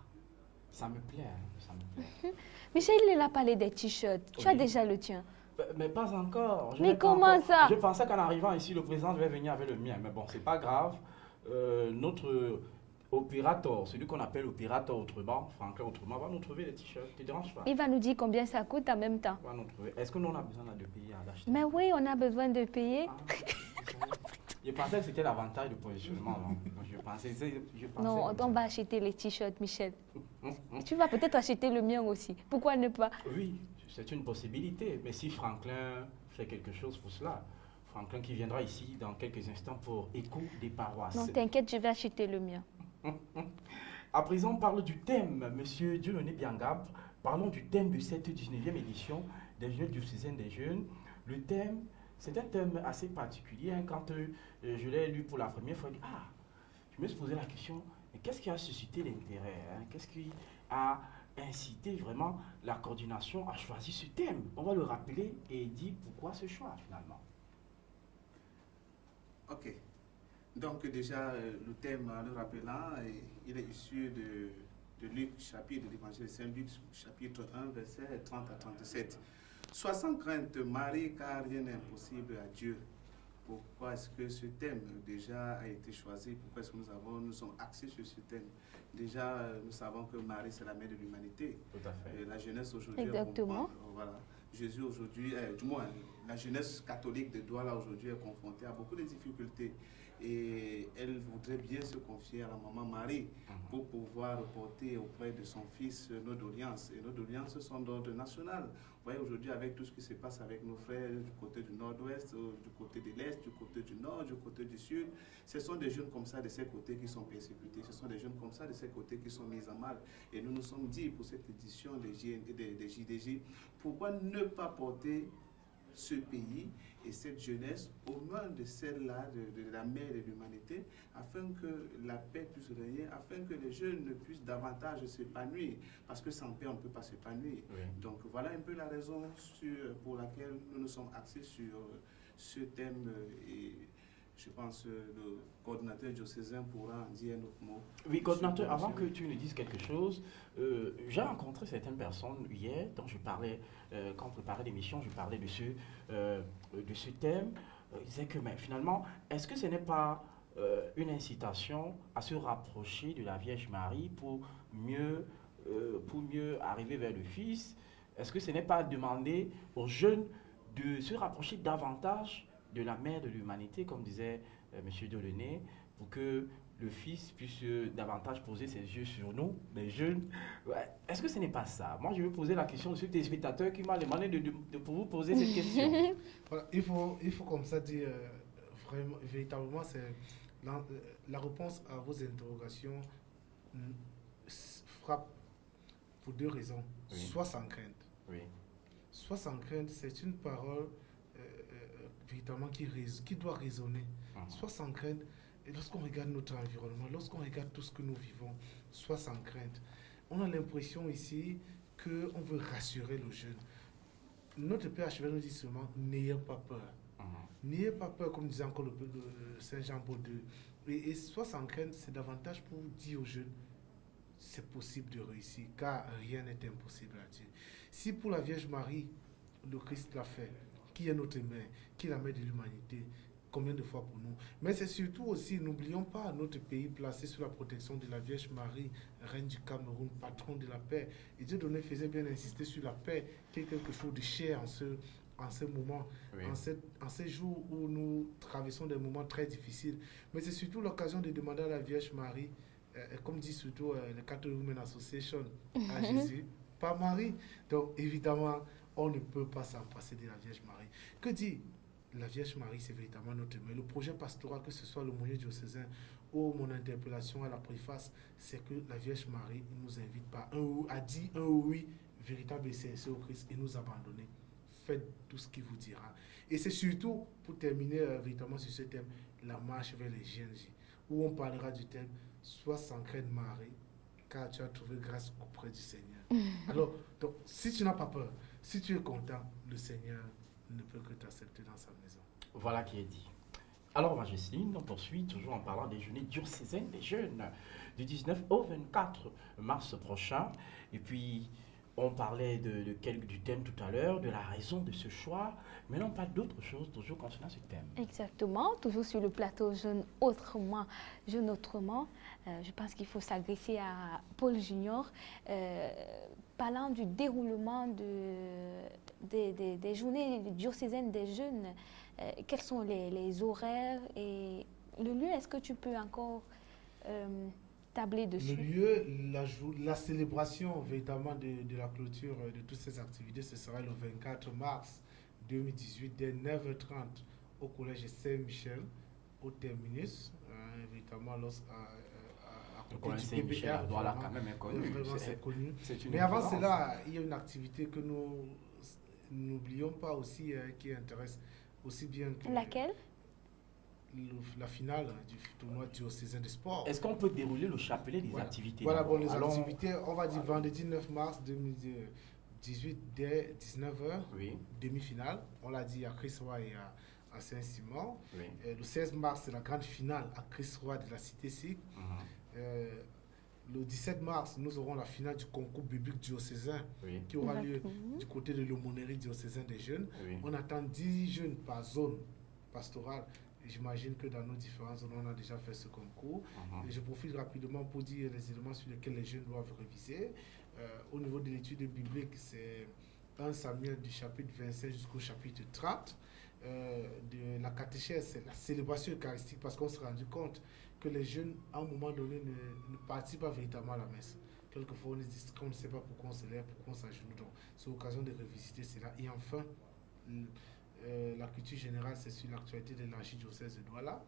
ça me plaît, ça me plaît. Michel, il a parlé des t-shirts. Tu as déjà le tien? Mais pas encore. Mais comment ça? Je pensais qu'en arrivant ici, le président devait venir avec le mien. Mais bon, c'est pas grave. Notre Opérateur, celui qu'on appelle opérateur autrement, Franklin autrement, va nous trouver les t-shirts, tu te déranges pas? Il va nous dire combien ça coûte en même temps. Va nous trouver. Est-ce que nous on a besoin de payer à l'acheter? Mais oui, on a besoin de payer. Je pensais que c'était l'avantage du positionnement. Non, on va acheter les t-shirts, Michel. Tu vas peut-être acheter le mien aussi. Pourquoi ne pas? Oui, c'est une possibilité. Mais si Franklin fait quelque chose pour cela, Franklin qui viendra ici dans quelques instants pour Écho des paroisses. Non, t'inquiète, je vais acheter le mien. À présent, on parle du thème, Monsieur Dieudonné Biangab. Parlons du thème de cette 19e édition des Jeunes diocésains des jeunes. Le thème, c'est un thème assez particulier. Hein. Quand je l'ai lu pour la première fois, je me suis posé la question, mais qu'est-ce qui a suscité l'intérêt, hein? Qu'est-ce qui a incité vraiment la coordination à choisir ce thème? On va le rappeler et dire pourquoi ce choix finalement. Ok. Donc déjà, le thème, en le rappelant, il est issu de Luc, chapitre de l'évangile de Saint Luc, chapitre 1, verset 30 à 37. Sois sans crainte, Marie, car rien n'est impossible à Dieu. Pourquoi est-ce que ce thème déjà a été choisi? Pourquoi est-ce que nous sommes axés sur ce thème? Déjà, nous savons que Marie, c'est la mère de l'humanité. Tout à fait. Et la jeunesse aujourd'hui, exactement. Voilà. Jésus aujourd'hui, du moins, la jeunesse catholique de Douala aujourd'hui est confrontée à beaucoup de difficultés. Et elle voudrait bien se confier à la maman Marie pour pouvoir porter auprès de son fils nos doléances. Et nos doléances sont d'ordre national. Vous voyez aujourd'hui avec tout ce qui se passe avec nos frères du côté du nord-ouest, du côté de l'est, du côté du nord, du côté du sud, ce sont des jeunes comme ça de ces côtés qui sont persécutés, ce sont des jeunes comme ça de ces côtés qui sont mis à mal. Et nous nous sommes dit pour cette édition des JDJ, pourquoi ne pas porter ce pays et cette jeunesse aux mains de celle-là, de la mère de l'humanité, afin que la paix puisse régner, afin que les jeunes puissent davantage s'épanouir, parce que sans paix, on ne peut pas s'épanouir. Oui. Donc voilà un peu la raison pour laquelle nous nous sommes axés sur ce thème et je pense que le coordinateur diocésain pourra en dire un autre mot. Oui, coordinateur, avant que tu nous dises quelque chose, j'ai rencontré certaines personnes hier dont je parlais, quand on préparait l'émission, je parlais de ce thème. Ils disaient que mais finalement, est-ce que ce n'est pas une incitation à se rapprocher de la Vierge Marie pour mieux arriver vers le Fils? Est-ce que ce n'est pas demander aux jeunes de se rapprocher davantage de la mère de l'humanité, comme disait M. Dieudonné, pour que le Fils puisse davantage poser ses yeux sur nous, les jeunes? Ouais. Est-ce que ce n'est pas ça? Moi, je vais poser la question de ce téléspectateur qui m'a demandé de pour vous poser cette question. Voilà, il faut comme ça dire, vraiment, véritablement, c'est la réponse à vos interrogations frappe pour deux raisons. Oui. Soit sans crainte. Oui. Soit sans crainte, c'est une parole véritablement qui doit résonner. Soit sans crainte, et lorsqu'on regarde notre environnement, lorsqu'on regarde tout ce que nous vivons, soit sans crainte, on a l'impression ici qu'on veut rassurer le jeune. Notre Père Archevêque nous dit seulement, n'ayez pas peur. N'ayez pas peur, comme disait encore le Saint Jean Paul II. Et soit sans crainte, c'est davantage pour dire aux jeunes, c'est possible de réussir, car rien n'est impossible à Dieu. Si pour la Vierge Marie, le Christ l'a fait, qui est notre mère, qui est la mère de l'humanité, combien de fois pour nous? Mais c'est surtout aussi, n'oublions pas notre pays placé sous la protection de la Vierge Marie, reine du Cameroun, patron de la paix. Et Dieudonné faisait bien insister sur la paix, qui est quelque chose de cher en ce moment, Oui. en ces jours où nous traversons des moments très difficiles. Mais c'est surtout l'occasion de demander à la Vierge Marie, comme dit surtout le Catholic Women Association, à Jésus, pas Marie. Donc évidemment, on ne peut pas s'en passer de la Vierge Marie. Que dit la Vierge Marie? C'est véritablement notre mère. Le projet pastoral, que ce soit le moyen diocésain ou mon interpellation à la préface, c'est que la Vierge Marie nous invite par a dit un oui véritable et sincère au Christ et nous abandonner. Faites tout ce qu'il vous dira. Et c'est surtout, pour terminer véritablement sur ce thème, la marche vers les JNJ, où on parlera du thème « Sois sans crainte Marie, car tu as trouvé grâce auprès du Seigneur ». Alors, donc, si tu n'as pas peur, si tu es content, le Seigneur ne peut que t'accepter dans sa maison. Voilà qui est dit. Alors, Majesté, on poursuit toujours en parlant des journées diocésaines des jeunes du 19 au 24 mars prochain. Et puis, on parlait du thème tout à l'heure, de la raison de ce choix. Mais non, pas d'autre chose, toujours concernant ce thème. Exactement, toujours sur le plateau Jeune Autrement. Jeune Autrement, je pense qu'il faut s'adresser à Paul Junior, parlant du déroulement des journées diocésaines des jeunes. Quels sont les horaires et le lieu? Est-ce que tu peux encore tabler dessus? Le lieu, la célébration véritablement de la clôture de toutes ces activités, ce sera le 24 mars 2018 dès 9h30 au collège Saint-Michel, au terminus, véritablement à côté du Saint-Michel, PBR. voilà, quand même inconnu. Vraiment, c'est connu. Une Mais avant référence. cela, il y a une activité que nous n'oublions pas aussi, qui intéresse aussi bien que Laquelle? la finale du tournoi diocésain de sport. Est-ce qu'on peut dérouler le chapelet des Voilà. activités? Voilà, bon, les Allons- activités, on va dire vendredi 9 mars 2018 dès 19h, Oui, demi-finale. On l'a dit à Chris Roy et à Saint-Simon. oui. Le 16 mars, c'est la grande finale à Chris Roy de la Cité SIC. Mhm. Le 17 mars, nous aurons la finale du concours biblique diocésain Oui, qui aura lieu Exactement. du côté de l'aumônerie diocésain des jeunes. oui. On attend 10 jeunes par zone pastorale. Et j'imagine que dans nos différentes zones, on a déjà fait ce concours. Mhm. Et je profite rapidement pour dire les éléments sur lesquels les jeunes doivent réviser. Au niveau de l'étude biblique, c'est 1 Samuel du chapitre 25 jusqu'au chapitre 30. De la catéchèse, c'est la célébration eucharistique parce qu'on s'est rendu compte que les jeunes, à un moment donné, ne participent pas véritablement à la messe. Quelquefois, on est distrait, on ne sait pas pourquoi on se lève, pourquoi on s'agenouille. Donc, c'est l'occasion de revisiter cela. Et enfin, la culture générale, c'est sur l'actualité de l'archidiocèse de Douala.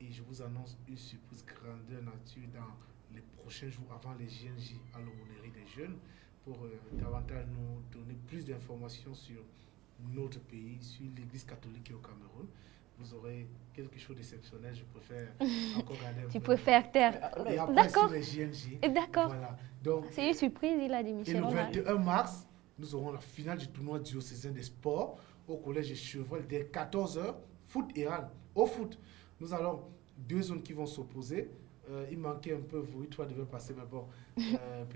Et je vous annonce une surprise grandeur nature dans les prochains jours avant les JNJ à l'aumônerie des jeunes pour davantage nous donner plus d'informations sur notre pays, sur l'Église catholique au Cameroun. Vous aurez quelque chose d'exceptionnel, je préfère encore garder un Tu peu. préfères taire. Et après, D'accord. sur les JNJ. D'accord. Voilà. Donc, C'est une surprise, il a dit et Michel. le on a- 21 mars, nous aurons la finale du tournoi diocésain des sports au collège de Chevrel dès 14h, foot et hand. Au foot, nous allons deux zones qui vont s'opposer. Il manquait un peu, vous, toi devait passer, mais bon.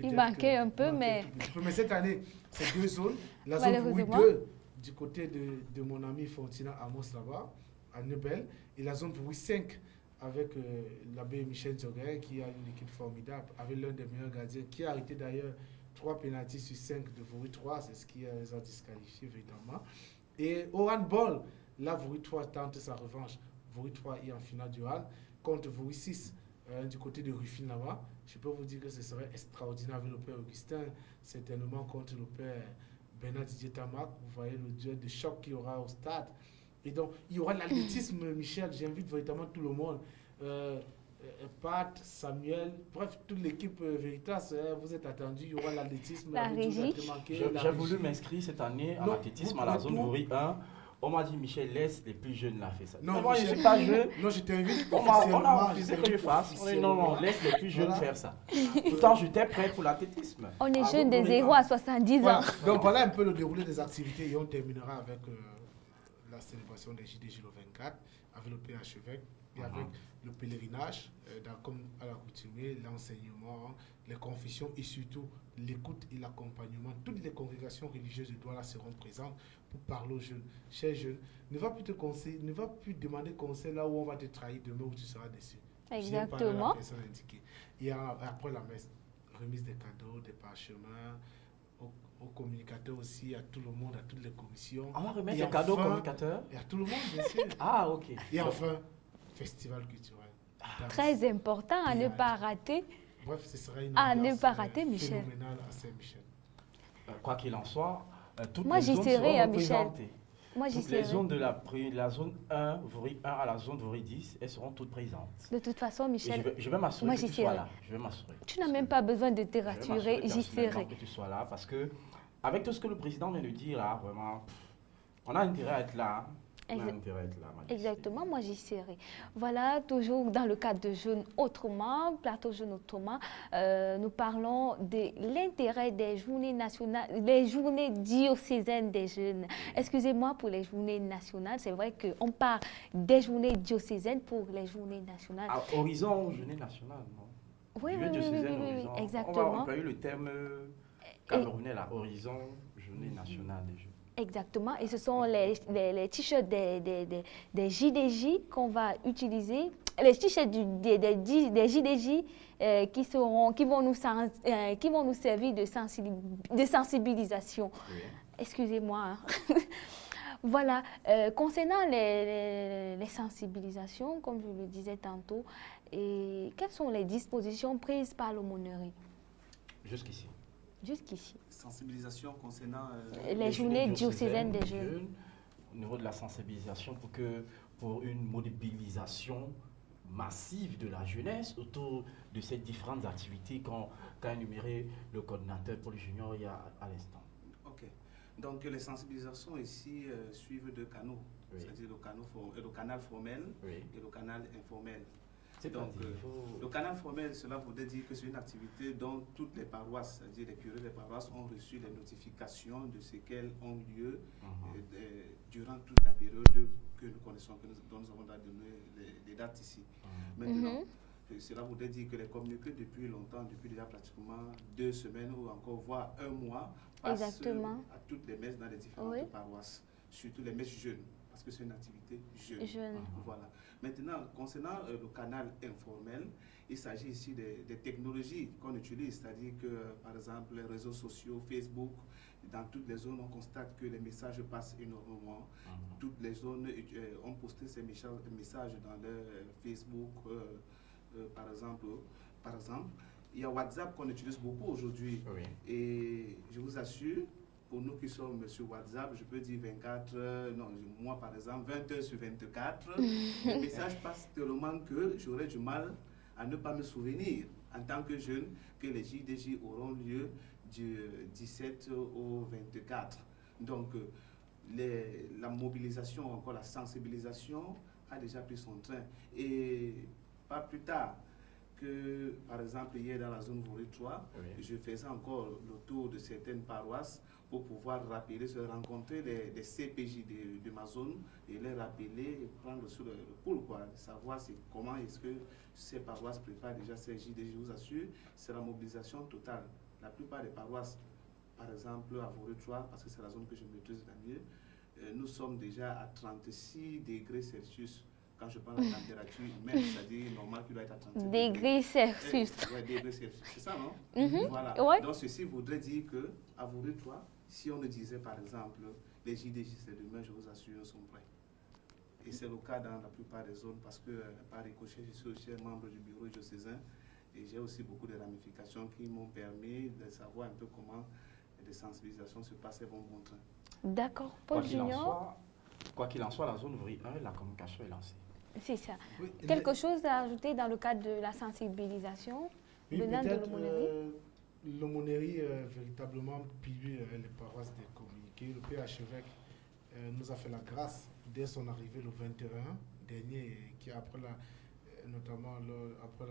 Il manquait un peu, mais- Mais cette année, c'est deux zones. La zone Vouy Malheureusement. 2, du côté de mon ami Fontina Amos là-bas, à Nebel, et la zone Vouy 5, avec l'abbé Michel Djoguer, qui a une équipe formidable, avec l'un des meilleurs gardiens, qui a arrêté d'ailleurs 3 pénaltys sur 5 de Vouy 3, c'est ce qui les a disqualifiés, évidemment. Et au handball, là, Vouy 3 tente sa revanche. Vouy 3 est en finale du hand contre Vouy 6 du côté de Ruffin là-bas. Je peux vous dire que ce serait extraordinaire avec le père Augustin, certainement contre le père Bernard Didier Tamac. Vous voyez le duel de choc qu'il y aura au stade. Et donc, il y aura l'athlétisme, Michel. J'invite véritablement tout le monde. Pat, Samuel, bref, toute l'équipe Veritas, vous êtes attendus. Il y aura l'athlétisme. La avec tout régie. le manqué, J'ai la voulu régie. m'inscrire cette année à Non, l'athlétisme vous à la pouvez zone tout. Voury 1. On m'a dit, Michel, laisse les plus jeunes là faire ça. Non, Mais moi, je ne Michel, suis pas jeune. Non, je t'invite On a officiellement. refusé que je fasse. On dit, non, non, laisse les plus jeunes Voilà. faire ça. Pourtant, j'étais prêt pour l'athlétisme. On est Ah, jeunes vous de voulez 0 pas. à 70 ans. Voilà. Donc voilà un peu le déroulé des activités et on terminera avec la célébration des JDJ le 24, avec le Père Archevêque et avec le pèlerinage, comme à l'accoutumée, l'enseignement, les confessions et surtout l'écoute et l'accompagnement. Toutes les congrégations religieuses de Douala seront présentes pour parler aux jeunes. Chers jeunes, ne va plus te conseiller, ne va plus demander conseil là où on va te trahir demain où tu seras déçu. Viens parler à la Exactement. personne indiquée. Et après la messe, remise des cadeaux, des parchemins, aux communicateurs aussi, à tout le monde, à toutes les commissions. On va remettre Et des cadeaux aux enfin- communicateurs. Et à tout le monde, bien sûr. Ah, ok. Et enfin, festival culturel. Danse. Très important à ne pas rater. Bref, ce sera une À ne ambiance, pas rater, Michel. phénoménale à Saint-Michel. Quoi qu'il en soit, toutes Moi, les j'y zones serai, seront à Michel. représentées. Moi, j'y Toutes les serai. zones de la zone 1, Voury 1 à la zone Voury 10, elles seront toutes présentes. De toute façon, Et Michel, je vais m'assurer moi, que j'y tu sois serai. là. Je vais m'assurer. tu n'as même pas besoin de te Je vais m'assurer rassurer, j'y personnellement serai. que tu sois là parce que, avec tout ce que le président vient de dire là, vraiment, on a intérêt à être là. hein. On a Exact- intérêt à être là, Majesté. Exactement, moi j'y serai. Voilà, toujours dans le cadre de Jeunes Autrement, plateau Jeunes Autrement, nous parlons de l'intérêt des journées nationales, les journées diocésaines des jeunes. Excusez-moi pour les journées nationales, c'est vrai qu'on parle des journées diocésaines pour les journées nationales. À Horizon, journée nationale, non? Oui, Lieu oui, oui, diocésaine, oui, oui, oui, Horizon. On va exactement. employer le terme camerounais là, Horizon, journée nationale des jeunes. Exactement, et ce sont les t-shirts des JDJ qu'on va utiliser, les t-shirts des JDJ qui vont nous servir de sensibilisation. Oui. Excusez-moi. Hein. Voilà, concernant les sensibilisations, comme je le disais tantôt, et quelles sont les dispositions prises par l'aumônerie Jusqu'ici. jusqu'ici? Sensibilisation concernant Les journées diocésaines des jeunes. Au niveau de la sensibilisation pour une mobilisation massive de la jeunesse autour de ces différentes activités qu'a énuméré le coordinateur Paul Junior il y a à l'instant. Ok. Donc les sensibilisations ici suivent deux canaux, Oui. c'est-à-dire le canal formel Oui. et le canal informel. Donc, Donc, le canal formel, cela voudrait dire que c'est une activité dont toutes les paroisses, c'est-à-dire les curés des paroisses, ont reçu les notifications de ce qu'elles ont lieu durant toute la période que nous connaissons, dont nous avons donné les dates ici. Maintenant, cela voudrait dire que les communiqués depuis longtemps, depuis déjà pratiquement 2 semaines ou encore voire 1 mois, passent à toutes les messes dans les différentes paroisses, surtout les messes jeunes, parce que c'est une activité jeune. Voilà. Maintenant, concernant le canal informel, il s'agit ici des technologies qu'on utilise, c'est-à-dire que, par exemple, les réseaux sociaux, Facebook, dans toutes les zones, on constate que les messages passent énormément. Toutes les zones ont posté ces messages dans leur Facebook, par exemple. Il y a WhatsApp qu'on utilise beaucoup aujourd'hui. Oui. Et je vous assure, pour nous qui sommes sur WhatsApp, je peux dire 24 heures, non, moi par exemple, 20 heures sur 24, les messages passent tellement que j'aurais du mal à ne pas me souvenir en tant que jeune que les JDJ auront lieu du 17 au 24. Donc, la mobilisation, encore la sensibilisation a déjà pris son train. Et pas plus tard que, par exemple, hier dans la zone Voré 3, je faisais encore le tour de certaines paroisses pour pouvoir rappeler, se rencontrer des CPJ de ma zone et les rappeler et prendre sur le pouls, quoi, savoir comment est-ce que ces paroisses préparent déjà ces JDJ. Je vous assure, c'est la mobilisation totale. La plupart des paroisses, par exemple à Voré 3, parce que c'est la zone que je maîtrise la mieux, nous sommes déjà à 36 degrés Celsius. Quand je parle de température humaine, c'est-à-dire normal qu'il doit être à 36 degrés Celsius. Oui, degrés Celsius. C'est ça, non? Voilà. Donc, ceci voudrait dire qu'à Voré 3, si on le disait par exemple, les JDJ c'est demain, je vous assure, sont prêts. Et c'est le cas dans la plupart des zones parce que par ricochet, je suis aussi un membre du bureau diocésain et j'ai aussi beaucoup de ramifications qui m'ont permis de savoir un peu comment les sensibilisations se passent et vont bon train. D'accord, Paul Junior. Quoi qu'il en soit, la zone ouvrière 1, la communication est lancée. C'est ça. Oui, quelque chose à ajouter dans le cadre de la sensibilisation venant de l'aumônerie? L'aumônerie véritablement pillé les paroisses des communiqués. Le Père Archevêque nous a fait la grâce dès son arrivée le 21 dernier, qui après notamment après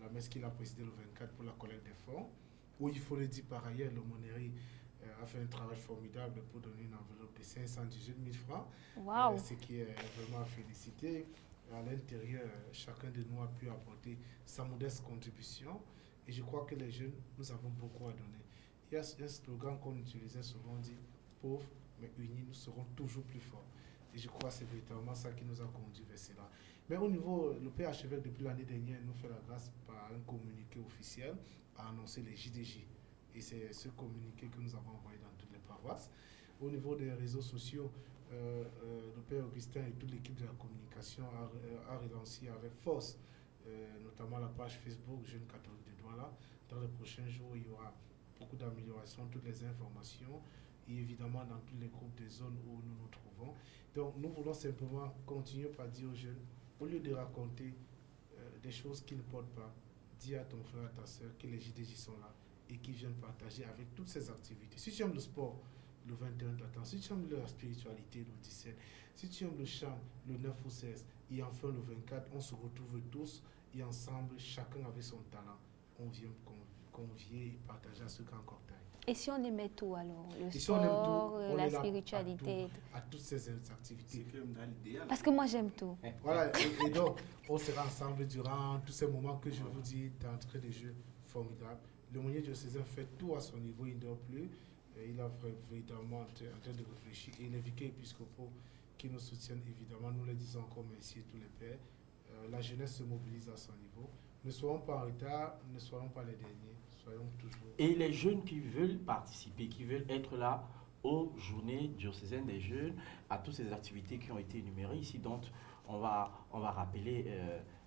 la messe qu'il a présidée le 24 pour la collecte des fonds, où il faut le dire par ailleurs, l'aumônerie a fait un travail formidable pour donner une enveloppe de 518 000 francs, ce qui est vraiment félicité. À l'intérieur, chacun de nous a pu apporter sa modeste contribution. Et je crois que les jeunes, nous avons beaucoup à donner. Il y a un slogan qu'on utilisait souvent, dit « Pauvres, mais unis, nous serons toujours plus forts ». Et je crois que c'est véritablement ça qui nous a conduit vers cela. Mais au niveau, le Père Archevêque, depuis l'année dernière, nous fait la grâce par un communiqué officiel à annoncer les JDJ. Et c'est ce communiqué que nous avons envoyé dans toutes les paroisses. Au niveau des réseaux sociaux, le Père Augustin et toute l'équipe de la communication a relancé avec force, notamment la page Facebook Jeunes catholiques de Douala. Dans les prochains jours, il y aura beaucoup d'améliorations, toutes les informations et évidemment dans tous les groupes des zones où nous nous trouvons. Donc nous voulons simplement continuer par dire aux jeunes, au lieu de raconter des choses qui ne portent pas, dis à ton frère, à ta soeur que les JDJ sont là et qui viennent partager avec toutes ces activités. Si tu aimes le sport, le 21 t'attend. Si tu aimes la spiritualité, le 17. Si tu aimes le chant, le 9 ou 16. Et enfin le 24, on se retrouve tous et ensemble, chacun avec son talent, on vient convier et partager à ceux qui ont encore taille. Et si on aimait tout alors? Le et sport, si la spiritualité. À toutes ces activités. Parce que moi j'aime tout. Voilà, et donc on sera ensemble durant tous ces moments que je vous dis d'entrée de jeu formidable. Le L'aumônier diocésain fait tout à son niveau, il ne dort plus. Il a véritablement en train de réfléchir. Et les vicaires épiscopaux qui nous soutiennent, évidemment, nous les disons encore merci à tous les pères. La jeunesse se mobilise à son niveau. Ne soyons pas en retard, ne soyons pas les derniers, soyons toujours. Et les jeunes qui veulent participer, qui veulent être là aux journées diocésaines des jeunes, à toutes ces activités qui ont été énumérées ici, donc on va rappeler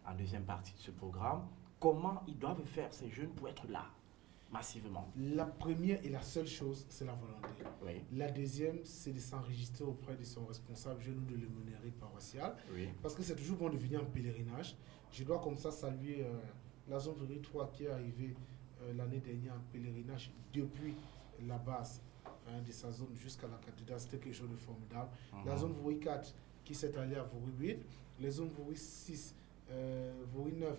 en deuxième partie de ce programme comment ils doivent faire ces jeunes pour être là massivement. La première et la seule chose, c'est la volonté. Oui. La deuxième, c'est de s'enregistrer auprès de son responsable jeune ou de l'aumônerie paroissiale. Oui. Parce que c'est toujours bon de venir en pèlerinage. Je dois comme ça saluer la zone Viri 3 qui est arrivée l'année dernière en pèlerinage depuis la base de sa zone jusqu'à la cathédrale. C'était quelque chose de formidable. La zone Vori 4 qui s'est allée à Vori 8. Les zones Vori 6, Vori 9,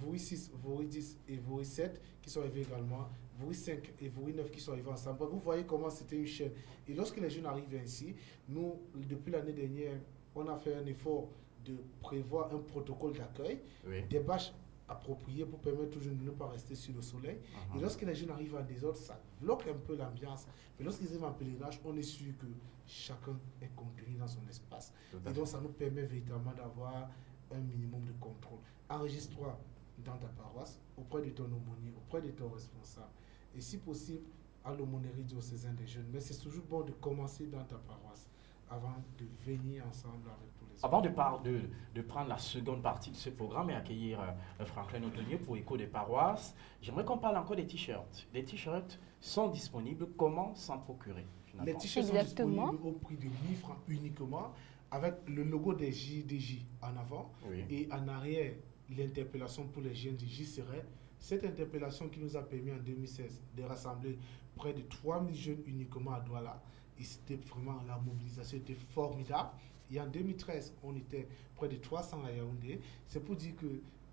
Vori 6, Vori 10 et Vori 7 qui sont arrivés également. Vori 5 et Vori 9 qui sont arrivés ensemble. Vous voyez comment c'était une chaîne. Et lorsque les jeunes arrivent ainsi, nous, depuis l'année dernière, on a fait un effort de prévoir un protocole d'accueil, Oui. des bâches appropriées pour permettre aux jeunes de ne pas rester sur le soleil. Et lorsque les jeunes arrivent en désordre, ça bloque un peu l'ambiance. Mais lorsqu'ils arrivent en pèlerinage, on est sûr que chacun est contenu dans son espace. Et donc, ça nous permet véritablement d'avoir un minimum de contrôle. Enregistre-toi dans ta paroisse, auprès de ton aumônier, auprès de ton responsable. Et si possible, à l'aumônerie diocésaine des jeunes. Mais c'est toujours bon de commencer dans ta paroisse avant de venir ensemble avec tous les autres. Avant de prendre la seconde partie de ce programme et accueillir Franklin Otonio pour Écho des paroisses, j'aimerais qu'on parle encore des t-shirts. Les t-shirts sont disponibles, comment s'en procurer finalement? Les t-shirts sont disponibles au prix de 1000 francs uniquement, avec le logo des JDJ en avant. Oui. Et en arrière, l'interpellation pour les JDJ serait cette interpellation qui nous a permis en 2016 de rassembler près de 3000 jeunes uniquement à Douala. Et c'était vraiment, la mobilisation était formidable. Et en 2013, on était près de 300 à Yaoundé. C'est pour dire que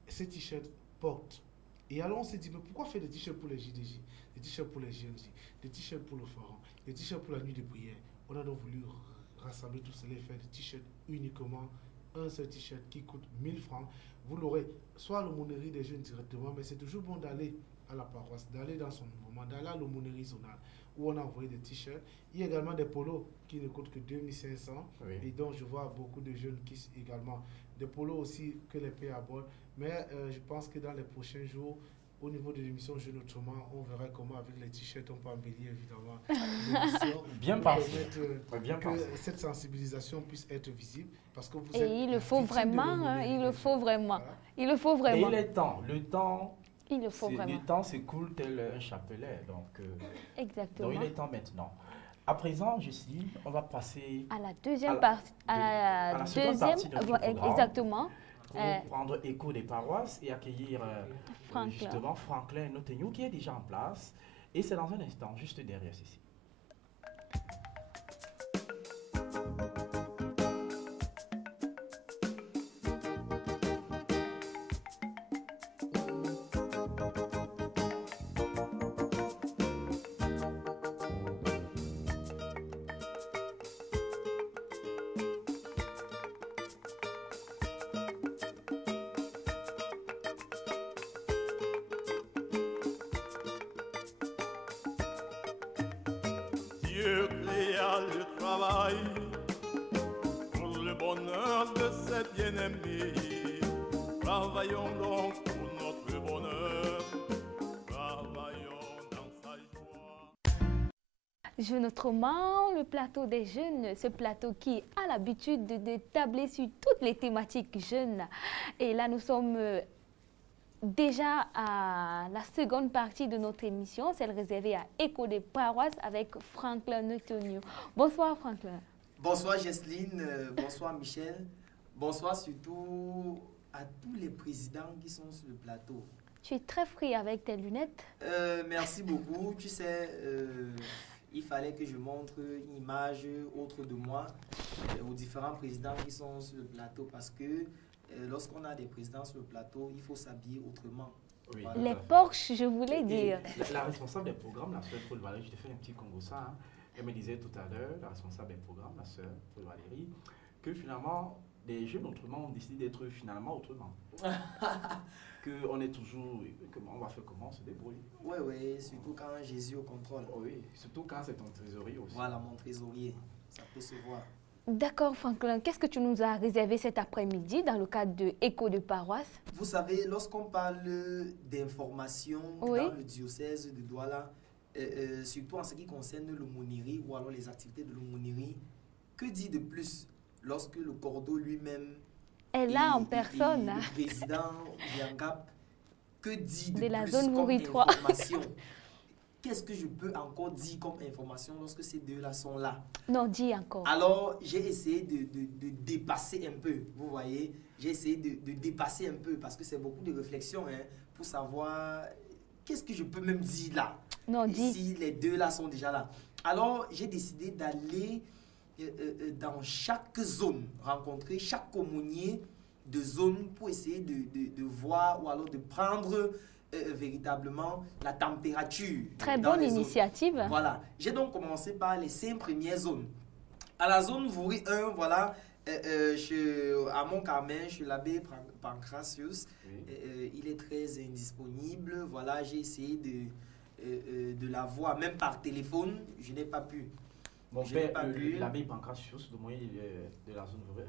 ces t-shirts portent. Et alors on s'est dit, mais pourquoi faire des t-shirts pour les JDJ, des t-shirts pour les JNJ, des t-shirts pour le forum, des t-shirts pour la nuit de prière? On a donc voulu rassembler tout cela et faire des t-shirts uniquement, un seul t-shirt qui coûte 1000 francs. Vous l'aurez soit à l'aumônerie des jeunes directement, mais c'est toujours bon d'aller à la paroisse, d'aller dans son mouvement, d'aller à l'aumônerie zonale où on a envoyé des t-shirts. Il y a également des polos qui ne coûtent que 2500. Oui. Et donc je vois beaucoup de jeunes qui également, des polos aussi que les pays abordent. Mais je pense que dans les prochains jours, au niveau de l'émission Jeunes Autrement, on verra comment avec les t-shirts on peut embellir évidemment l'émission. Bien pour pensé. permettre Bien que pensé. cette sensibilisation puisse être visible. Parce que vous êtes Et il le la faut victime de vraiment, hein, l'aumônerie il des le jeunes. faut vraiment. Voilà. Il le faut Et vraiment. le temps, Il le faut vraiment. le temps s'écoule tel un chapelet. Donc Exactement. il est temps maintenant. À présent, Jessie, on va passer À la deuxième à la- partie. à la seconde partie de notre programme. Exactement. pour prendre écho des paroisses et accueillir Franklin. justement Franklin Notegnou qui est déjà en place. Et c'est dans un instant, juste derrière ceci. Dieu créa le travail pour le bonheur de ses bien-aimés. Travaillons donc pour notre bonheur, travaillons dans sa joie. Jeunes Autrement, le plateau des jeunes, ce plateau qui a l'habitude de tabler sur toutes les thématiques jeunes. Et là, nous sommes déjà à la seconde partie de notre émission, celle réservée à Écho des paroisses avec Franklin Notonio. Bonsoir Franklin. Bonsoir Jocelyne, bonsoir Michel, bonsoir surtout à tous les présidents qui sont sur le plateau. Tu es très frais avec tes lunettes. Merci beaucoup. Tu sais, il fallait que je montre une image autre de moi aux différents présidents qui sont sur le plateau parce que lorsqu'on a des présidents sur le plateau, il faut s'habiller autrement. Oui. Voilà. Les Porsche, je voulais Et dire. la responsable des programmes, la sœur Paul Valérie, je t'ai fait un petit Congo ça. Hein. Elle me disait tout à l'heure, la responsable des programmes, la sœur Paul Valérie, que finalement, les jeunes autrement ont décidé d'être finalement autrement. qu'on est toujours, on va faire comment, on se débrouille. Ouais, ouais, surtout quand Jésus est au contrôle. Oui, surtout quand c'est ton trésorier aussi. Voilà, mon trésorier, ça peut se voir. D'accord, Franklin. Qu'est-ce que tu nous as réservé cet après-midi dans le cadre de Écho de paroisse? Vous savez, lorsqu'on parle d'information Oui. dans le diocèse de Douala, surtout en ce qui concerne l'aumônerie ou alors les activités de l'aumônerie, que dit de plus lorsque le cordeau lui-même est là en personne, le président Biangap, que dit de la plus zone comme Mouri 3. information? Qu'est-ce que je peux encore dire comme information lorsque ces deux-là sont là? Non, dis encore. Alors, j'ai essayé de dépasser un peu, vous voyez, j'ai essayé de dépasser un peu parce que c'est beaucoup de réflexion pour savoir qu'est-ce que je peux même dire là. Non, dis. Si les deux-là sont déjà là. Alors, j'ai décidé d'aller dans chaque zone, rencontrer chaque aumônier de zone pour essayer de voir ou alors de prendre véritablement la température. Très dans bonne les zones. initiative. Voilà. J'ai donc commencé par les 5 premières zones. À la zone Vouri 1, voilà, à Mont-Carmel, chez l'abbé Pancratius, il est très indisponible. Voilà, j'ai essayé de la voir, même par téléphone, je n'ai pas pu. Mon père, l'abbé Pancratius de la zone Vouri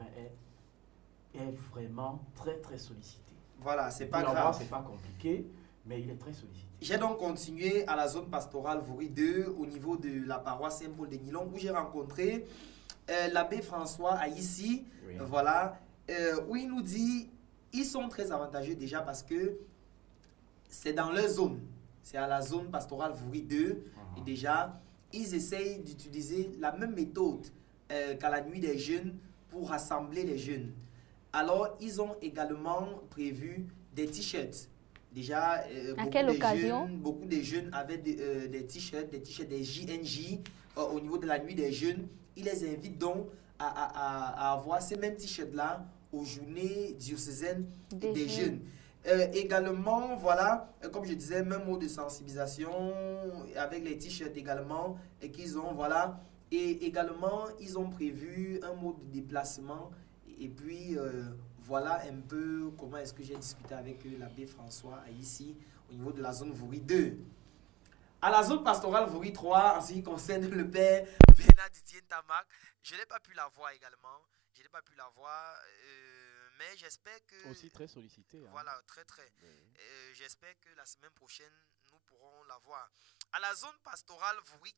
1 est vraiment très très sollicité. Voilà, c'est pas grave. grave. C'est pas compliqué, mais il est très sollicité. J'ai donc continué à la zone pastorale Vouri 2 au niveau de la paroisse Saint-Paul de Nilon où j'ai rencontré l'abbé François Aïssi, voilà, où il nous dit ils sont très avantageux déjà parce que c'est dans leur zone, c'est à la zone pastorale Vouri 2 et déjà ils essayent d'utiliser la même méthode qu'à la nuit des jeunes pour rassembler les jeunes. Alors ils ont également prévu des t-shirts. Déjà, à quelle occasion? Beaucoup de jeunes avaient des t-shirts, des JNJ au niveau de la nuit des jeunes. Ils les invitent donc à avoir ces mêmes t-shirts-là aux journées diocésaines des jeunes. Également, voilà, comme je disais, même mot de sensibilisation avec les t-shirts également qu'ils ont, voilà. Et également, ils ont prévu un mode de déplacement et puis... voilà un peu comment est-ce que j'ai discuté avec l'abbé François ici au niveau de la zone Vouri 2. À la zone pastorale Vouri 3, en ce qui concerne le père Bernard Didier Tamac, je n'ai pas pu la voir également. Je n'ai pas pu la voir, mais j'espère que... Aussi très sollicité. Hein. Voilà, très très. J'espère que la semaine prochaine, nous pourrons la voir. À la zone pastorale Vouri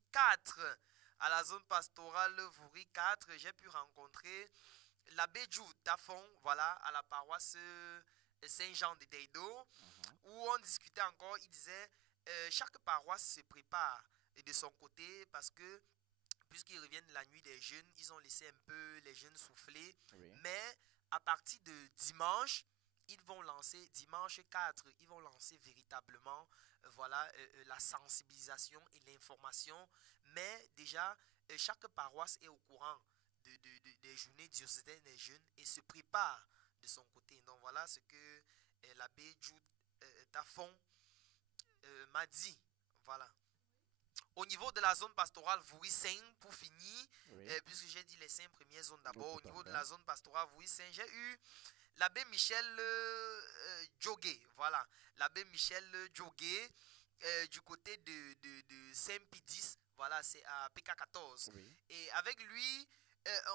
4, j'ai pu rencontrer l'abbé Jude Tafon, voilà, à la paroisse Saint-Jean de Deido, où on discutait encore, il disait, chaque paroisse se prépare de son côté parce que, puisqu'ils reviennent la nuit des jeunes, ils ont laissé un peu les jeunes souffler, mais à partir de dimanche, dimanche 4, ils vont lancer véritablement, voilà, la sensibilisation et l'information, mais déjà, chaque paroisse est au courant des journées diocésaines des jeunes et se prépare de son côté. Donc voilà ce que l'abbé Jude Tafon m'a dit. Voilà. Au niveau de la zone pastorale Vouri 5, pour finir, puisque j'ai dit les 5 premières zones d'abord, au niveau de la zone pastorale Vouri 5, j'ai eu l'abbé Michel Djogué. Voilà. L'abbé Michel Djogué du côté de Saint-Pidis. Voilà, c'est à PK14. Et avec lui,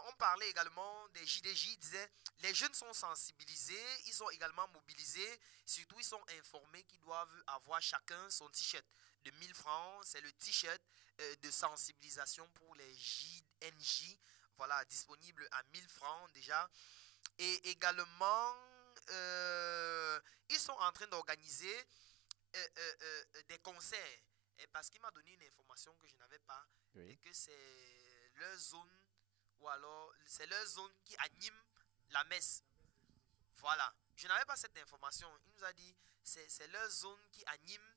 on parlait également des JDJ, il disait les jeunes sont sensibilisés, ils sont également mobilisés, surtout ils sont informés qu'ils doivent avoir chacun son t-shirt de 1000 francs, c'est le t-shirt de sensibilisation pour les JNJ, voilà, disponible à 1000 francs déjà. Et également, ils sont en train d'organiser des concerts, parce qu'il m'a donné une information que je n'avais pas, et que c'est leur zone, ou alors c'est leur zone qui anime la messe. Voilà. Je n'avais pas cette information. Il nous a dit c'est leur zone qui anime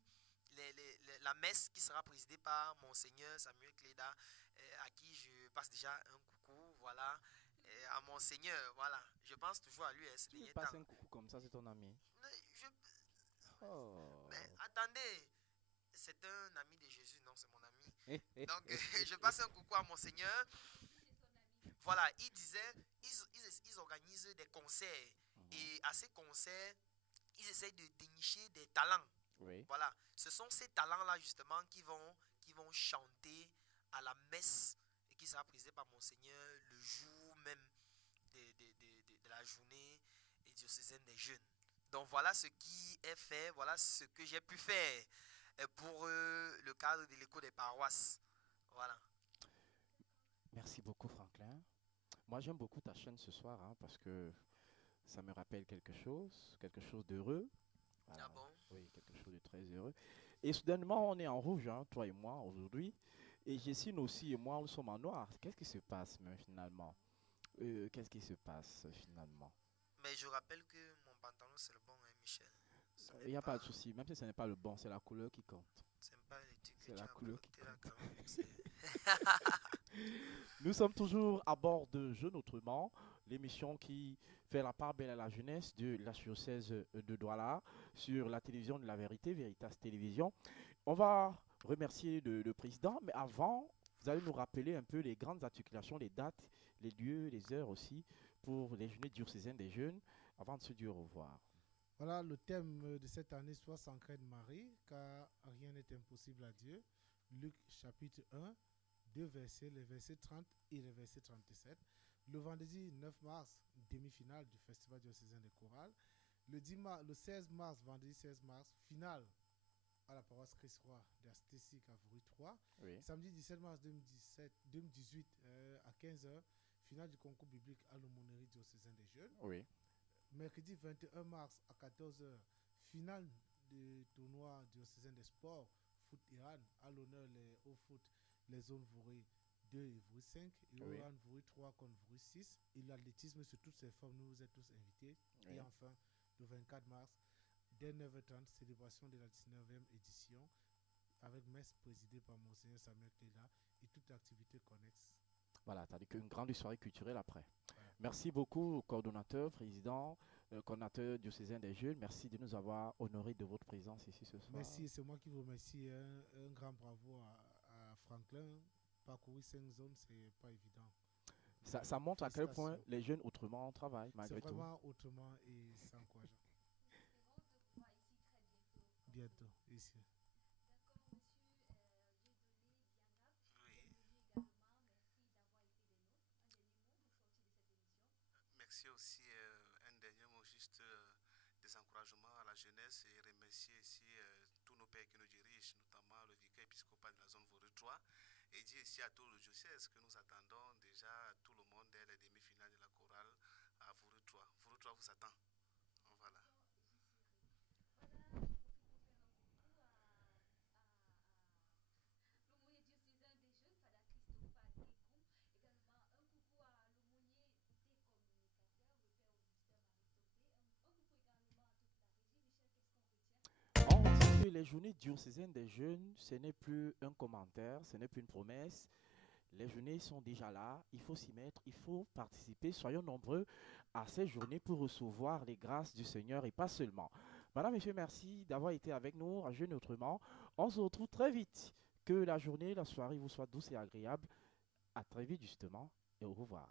la messe qui sera présidée par Monseigneur Samuel Cléda, à qui je passe déjà un coucou. Voilà. À Monseigneur. Voilà. Je pense toujours à lui. Tu passes un coucou comme ça, c'est ton ami. Mais attendez. C'est un ami de Jésus, non, c'est mon ami. Donc, je passe un coucou à Monseigneur. Voilà, il disait, ils organisent des concerts. Et à ces concerts, ils essayent de dénicher des talents. Oui. Voilà, ce sont ces talents-là justement qui vont chanter à la messe et qui sera présidée par Monseigneur le jour même de la journée diocésaine des jeunes. Donc voilà ce qui est fait, voilà ce que j'ai pu faire pour le cadre de l'écho des paroisses. Voilà. Merci beaucoup, Franklin. Moi, j'aime beaucoup ta chaîne ce soir hein, parce que ça me rappelle quelque chose d'heureux. Voilà. Ah bon? Oui, quelque chose de très heureux. Et soudainement, on est en rouge, hein, toi et moi, aujourd'hui. Et Jessine aussi et moi, nous sommes en noir. Qu'est-ce qui se passe, même, finalement? Qu'est-ce qui se passe, finalement? Mais je rappelle que mon pantalon, c'est le bon, hein, Michel. Il n'y a pas de souci. Même si ce n'est pas le bon, c'est la couleur qui compte. C'est pas l'éthique. C'est la couleur qui compte. Là, quand même, Nous sommes toujours à bord de Jeunes Autrement, l'émission qui fait la part belle à la jeunesse de la diocèse de Douala sur la télévision de la vérité, Veritas Télévision. On va remercier le président, mais avant, vous allez nous rappeler un peu les grandes articulations, les dates, les lieux, les heures aussi pour les journées diocésaines des jeunes avant de se dire au revoir. Voilà, le thème de cette année, soit sans crainte Marie, car rien n'est impossible à Dieu. Luc chapitre 1, 2 versets, les versets 30 et les versets 37. Le vendredi 9 mars, demi-finale du Festival diocésain des chorales. Le 16 mars, vendredi 16 mars, finale à la paroisse Christ-Roi d'Astécie à Voury 3. Oui. Samedi 17 mars 2018 à 15h, finale du concours biblique à l'aumônerie diocésain des jeunes. Oui. Mercredi 21 mars à 14h, finale du tournoi diocésain des sports, foot Iran, à l'honneur au foot, les zones Voury 2 et Voury 5, et Oui. Oran Voury 3 contre Voury 6, et l'athlétisme sur toutes ses formes, nous vous êtes tous invités. Oui. Et enfin, le 24 mars, dès 9h30, célébration de la 19e édition, avec messe présidée par Monseigneur Samuel Cléla et toute activité connexe. Voilà, tandis qu'une grande soirée culturelle après. Voilà. Merci beaucoup au coordonnateur, président, coordonnateur diocésain des jeunes. Merci de nous avoir honorés de votre présence ici ce soir. Merci, c'est moi qui vous remercie. Un grand bravo à Franklin. Parcourir 5 zones, c'est pas évident. Ça montre à quel point les jeunes autrement travaillent, malgré C'est tout. vraiment autrement et c'est encourageant. Bientôt, ici. Merci aussi, un dernier mot juste des encouragements à la jeunesse et remercier ici tous nos pères qui nous dirigent, notamment le vicaire épiscopal de la zone Voury 3, et dire ici à tout le diocèse que nous attendons déjà tout le monde dès les demi-finales de la chorale à Voury 3. Voury 3 vous attend. Voilà. On dit que les journées diocésaines des jeunes, ce n'est plus un commentaire, ce n'est plus une promesse. Les journées sont déjà là, il faut s'y mettre, il faut participer. Soyons nombreux à ces journées pour recevoir les grâces du Seigneur et pas seulement. Madame, Monsieur, merci d'avoir été avec nous à Jeunes Autrement. On se retrouve très vite. Que la journée, la soirée vous soit douce et agréable. À très vite justement et au revoir.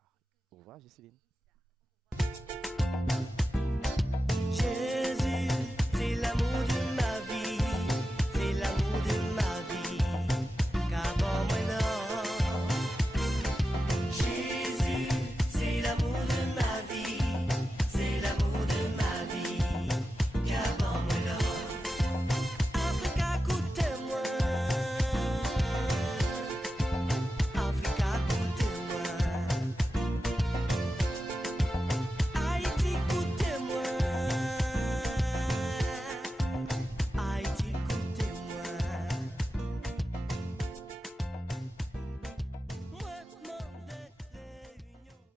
Au revoir, Jocelyne. Jésus.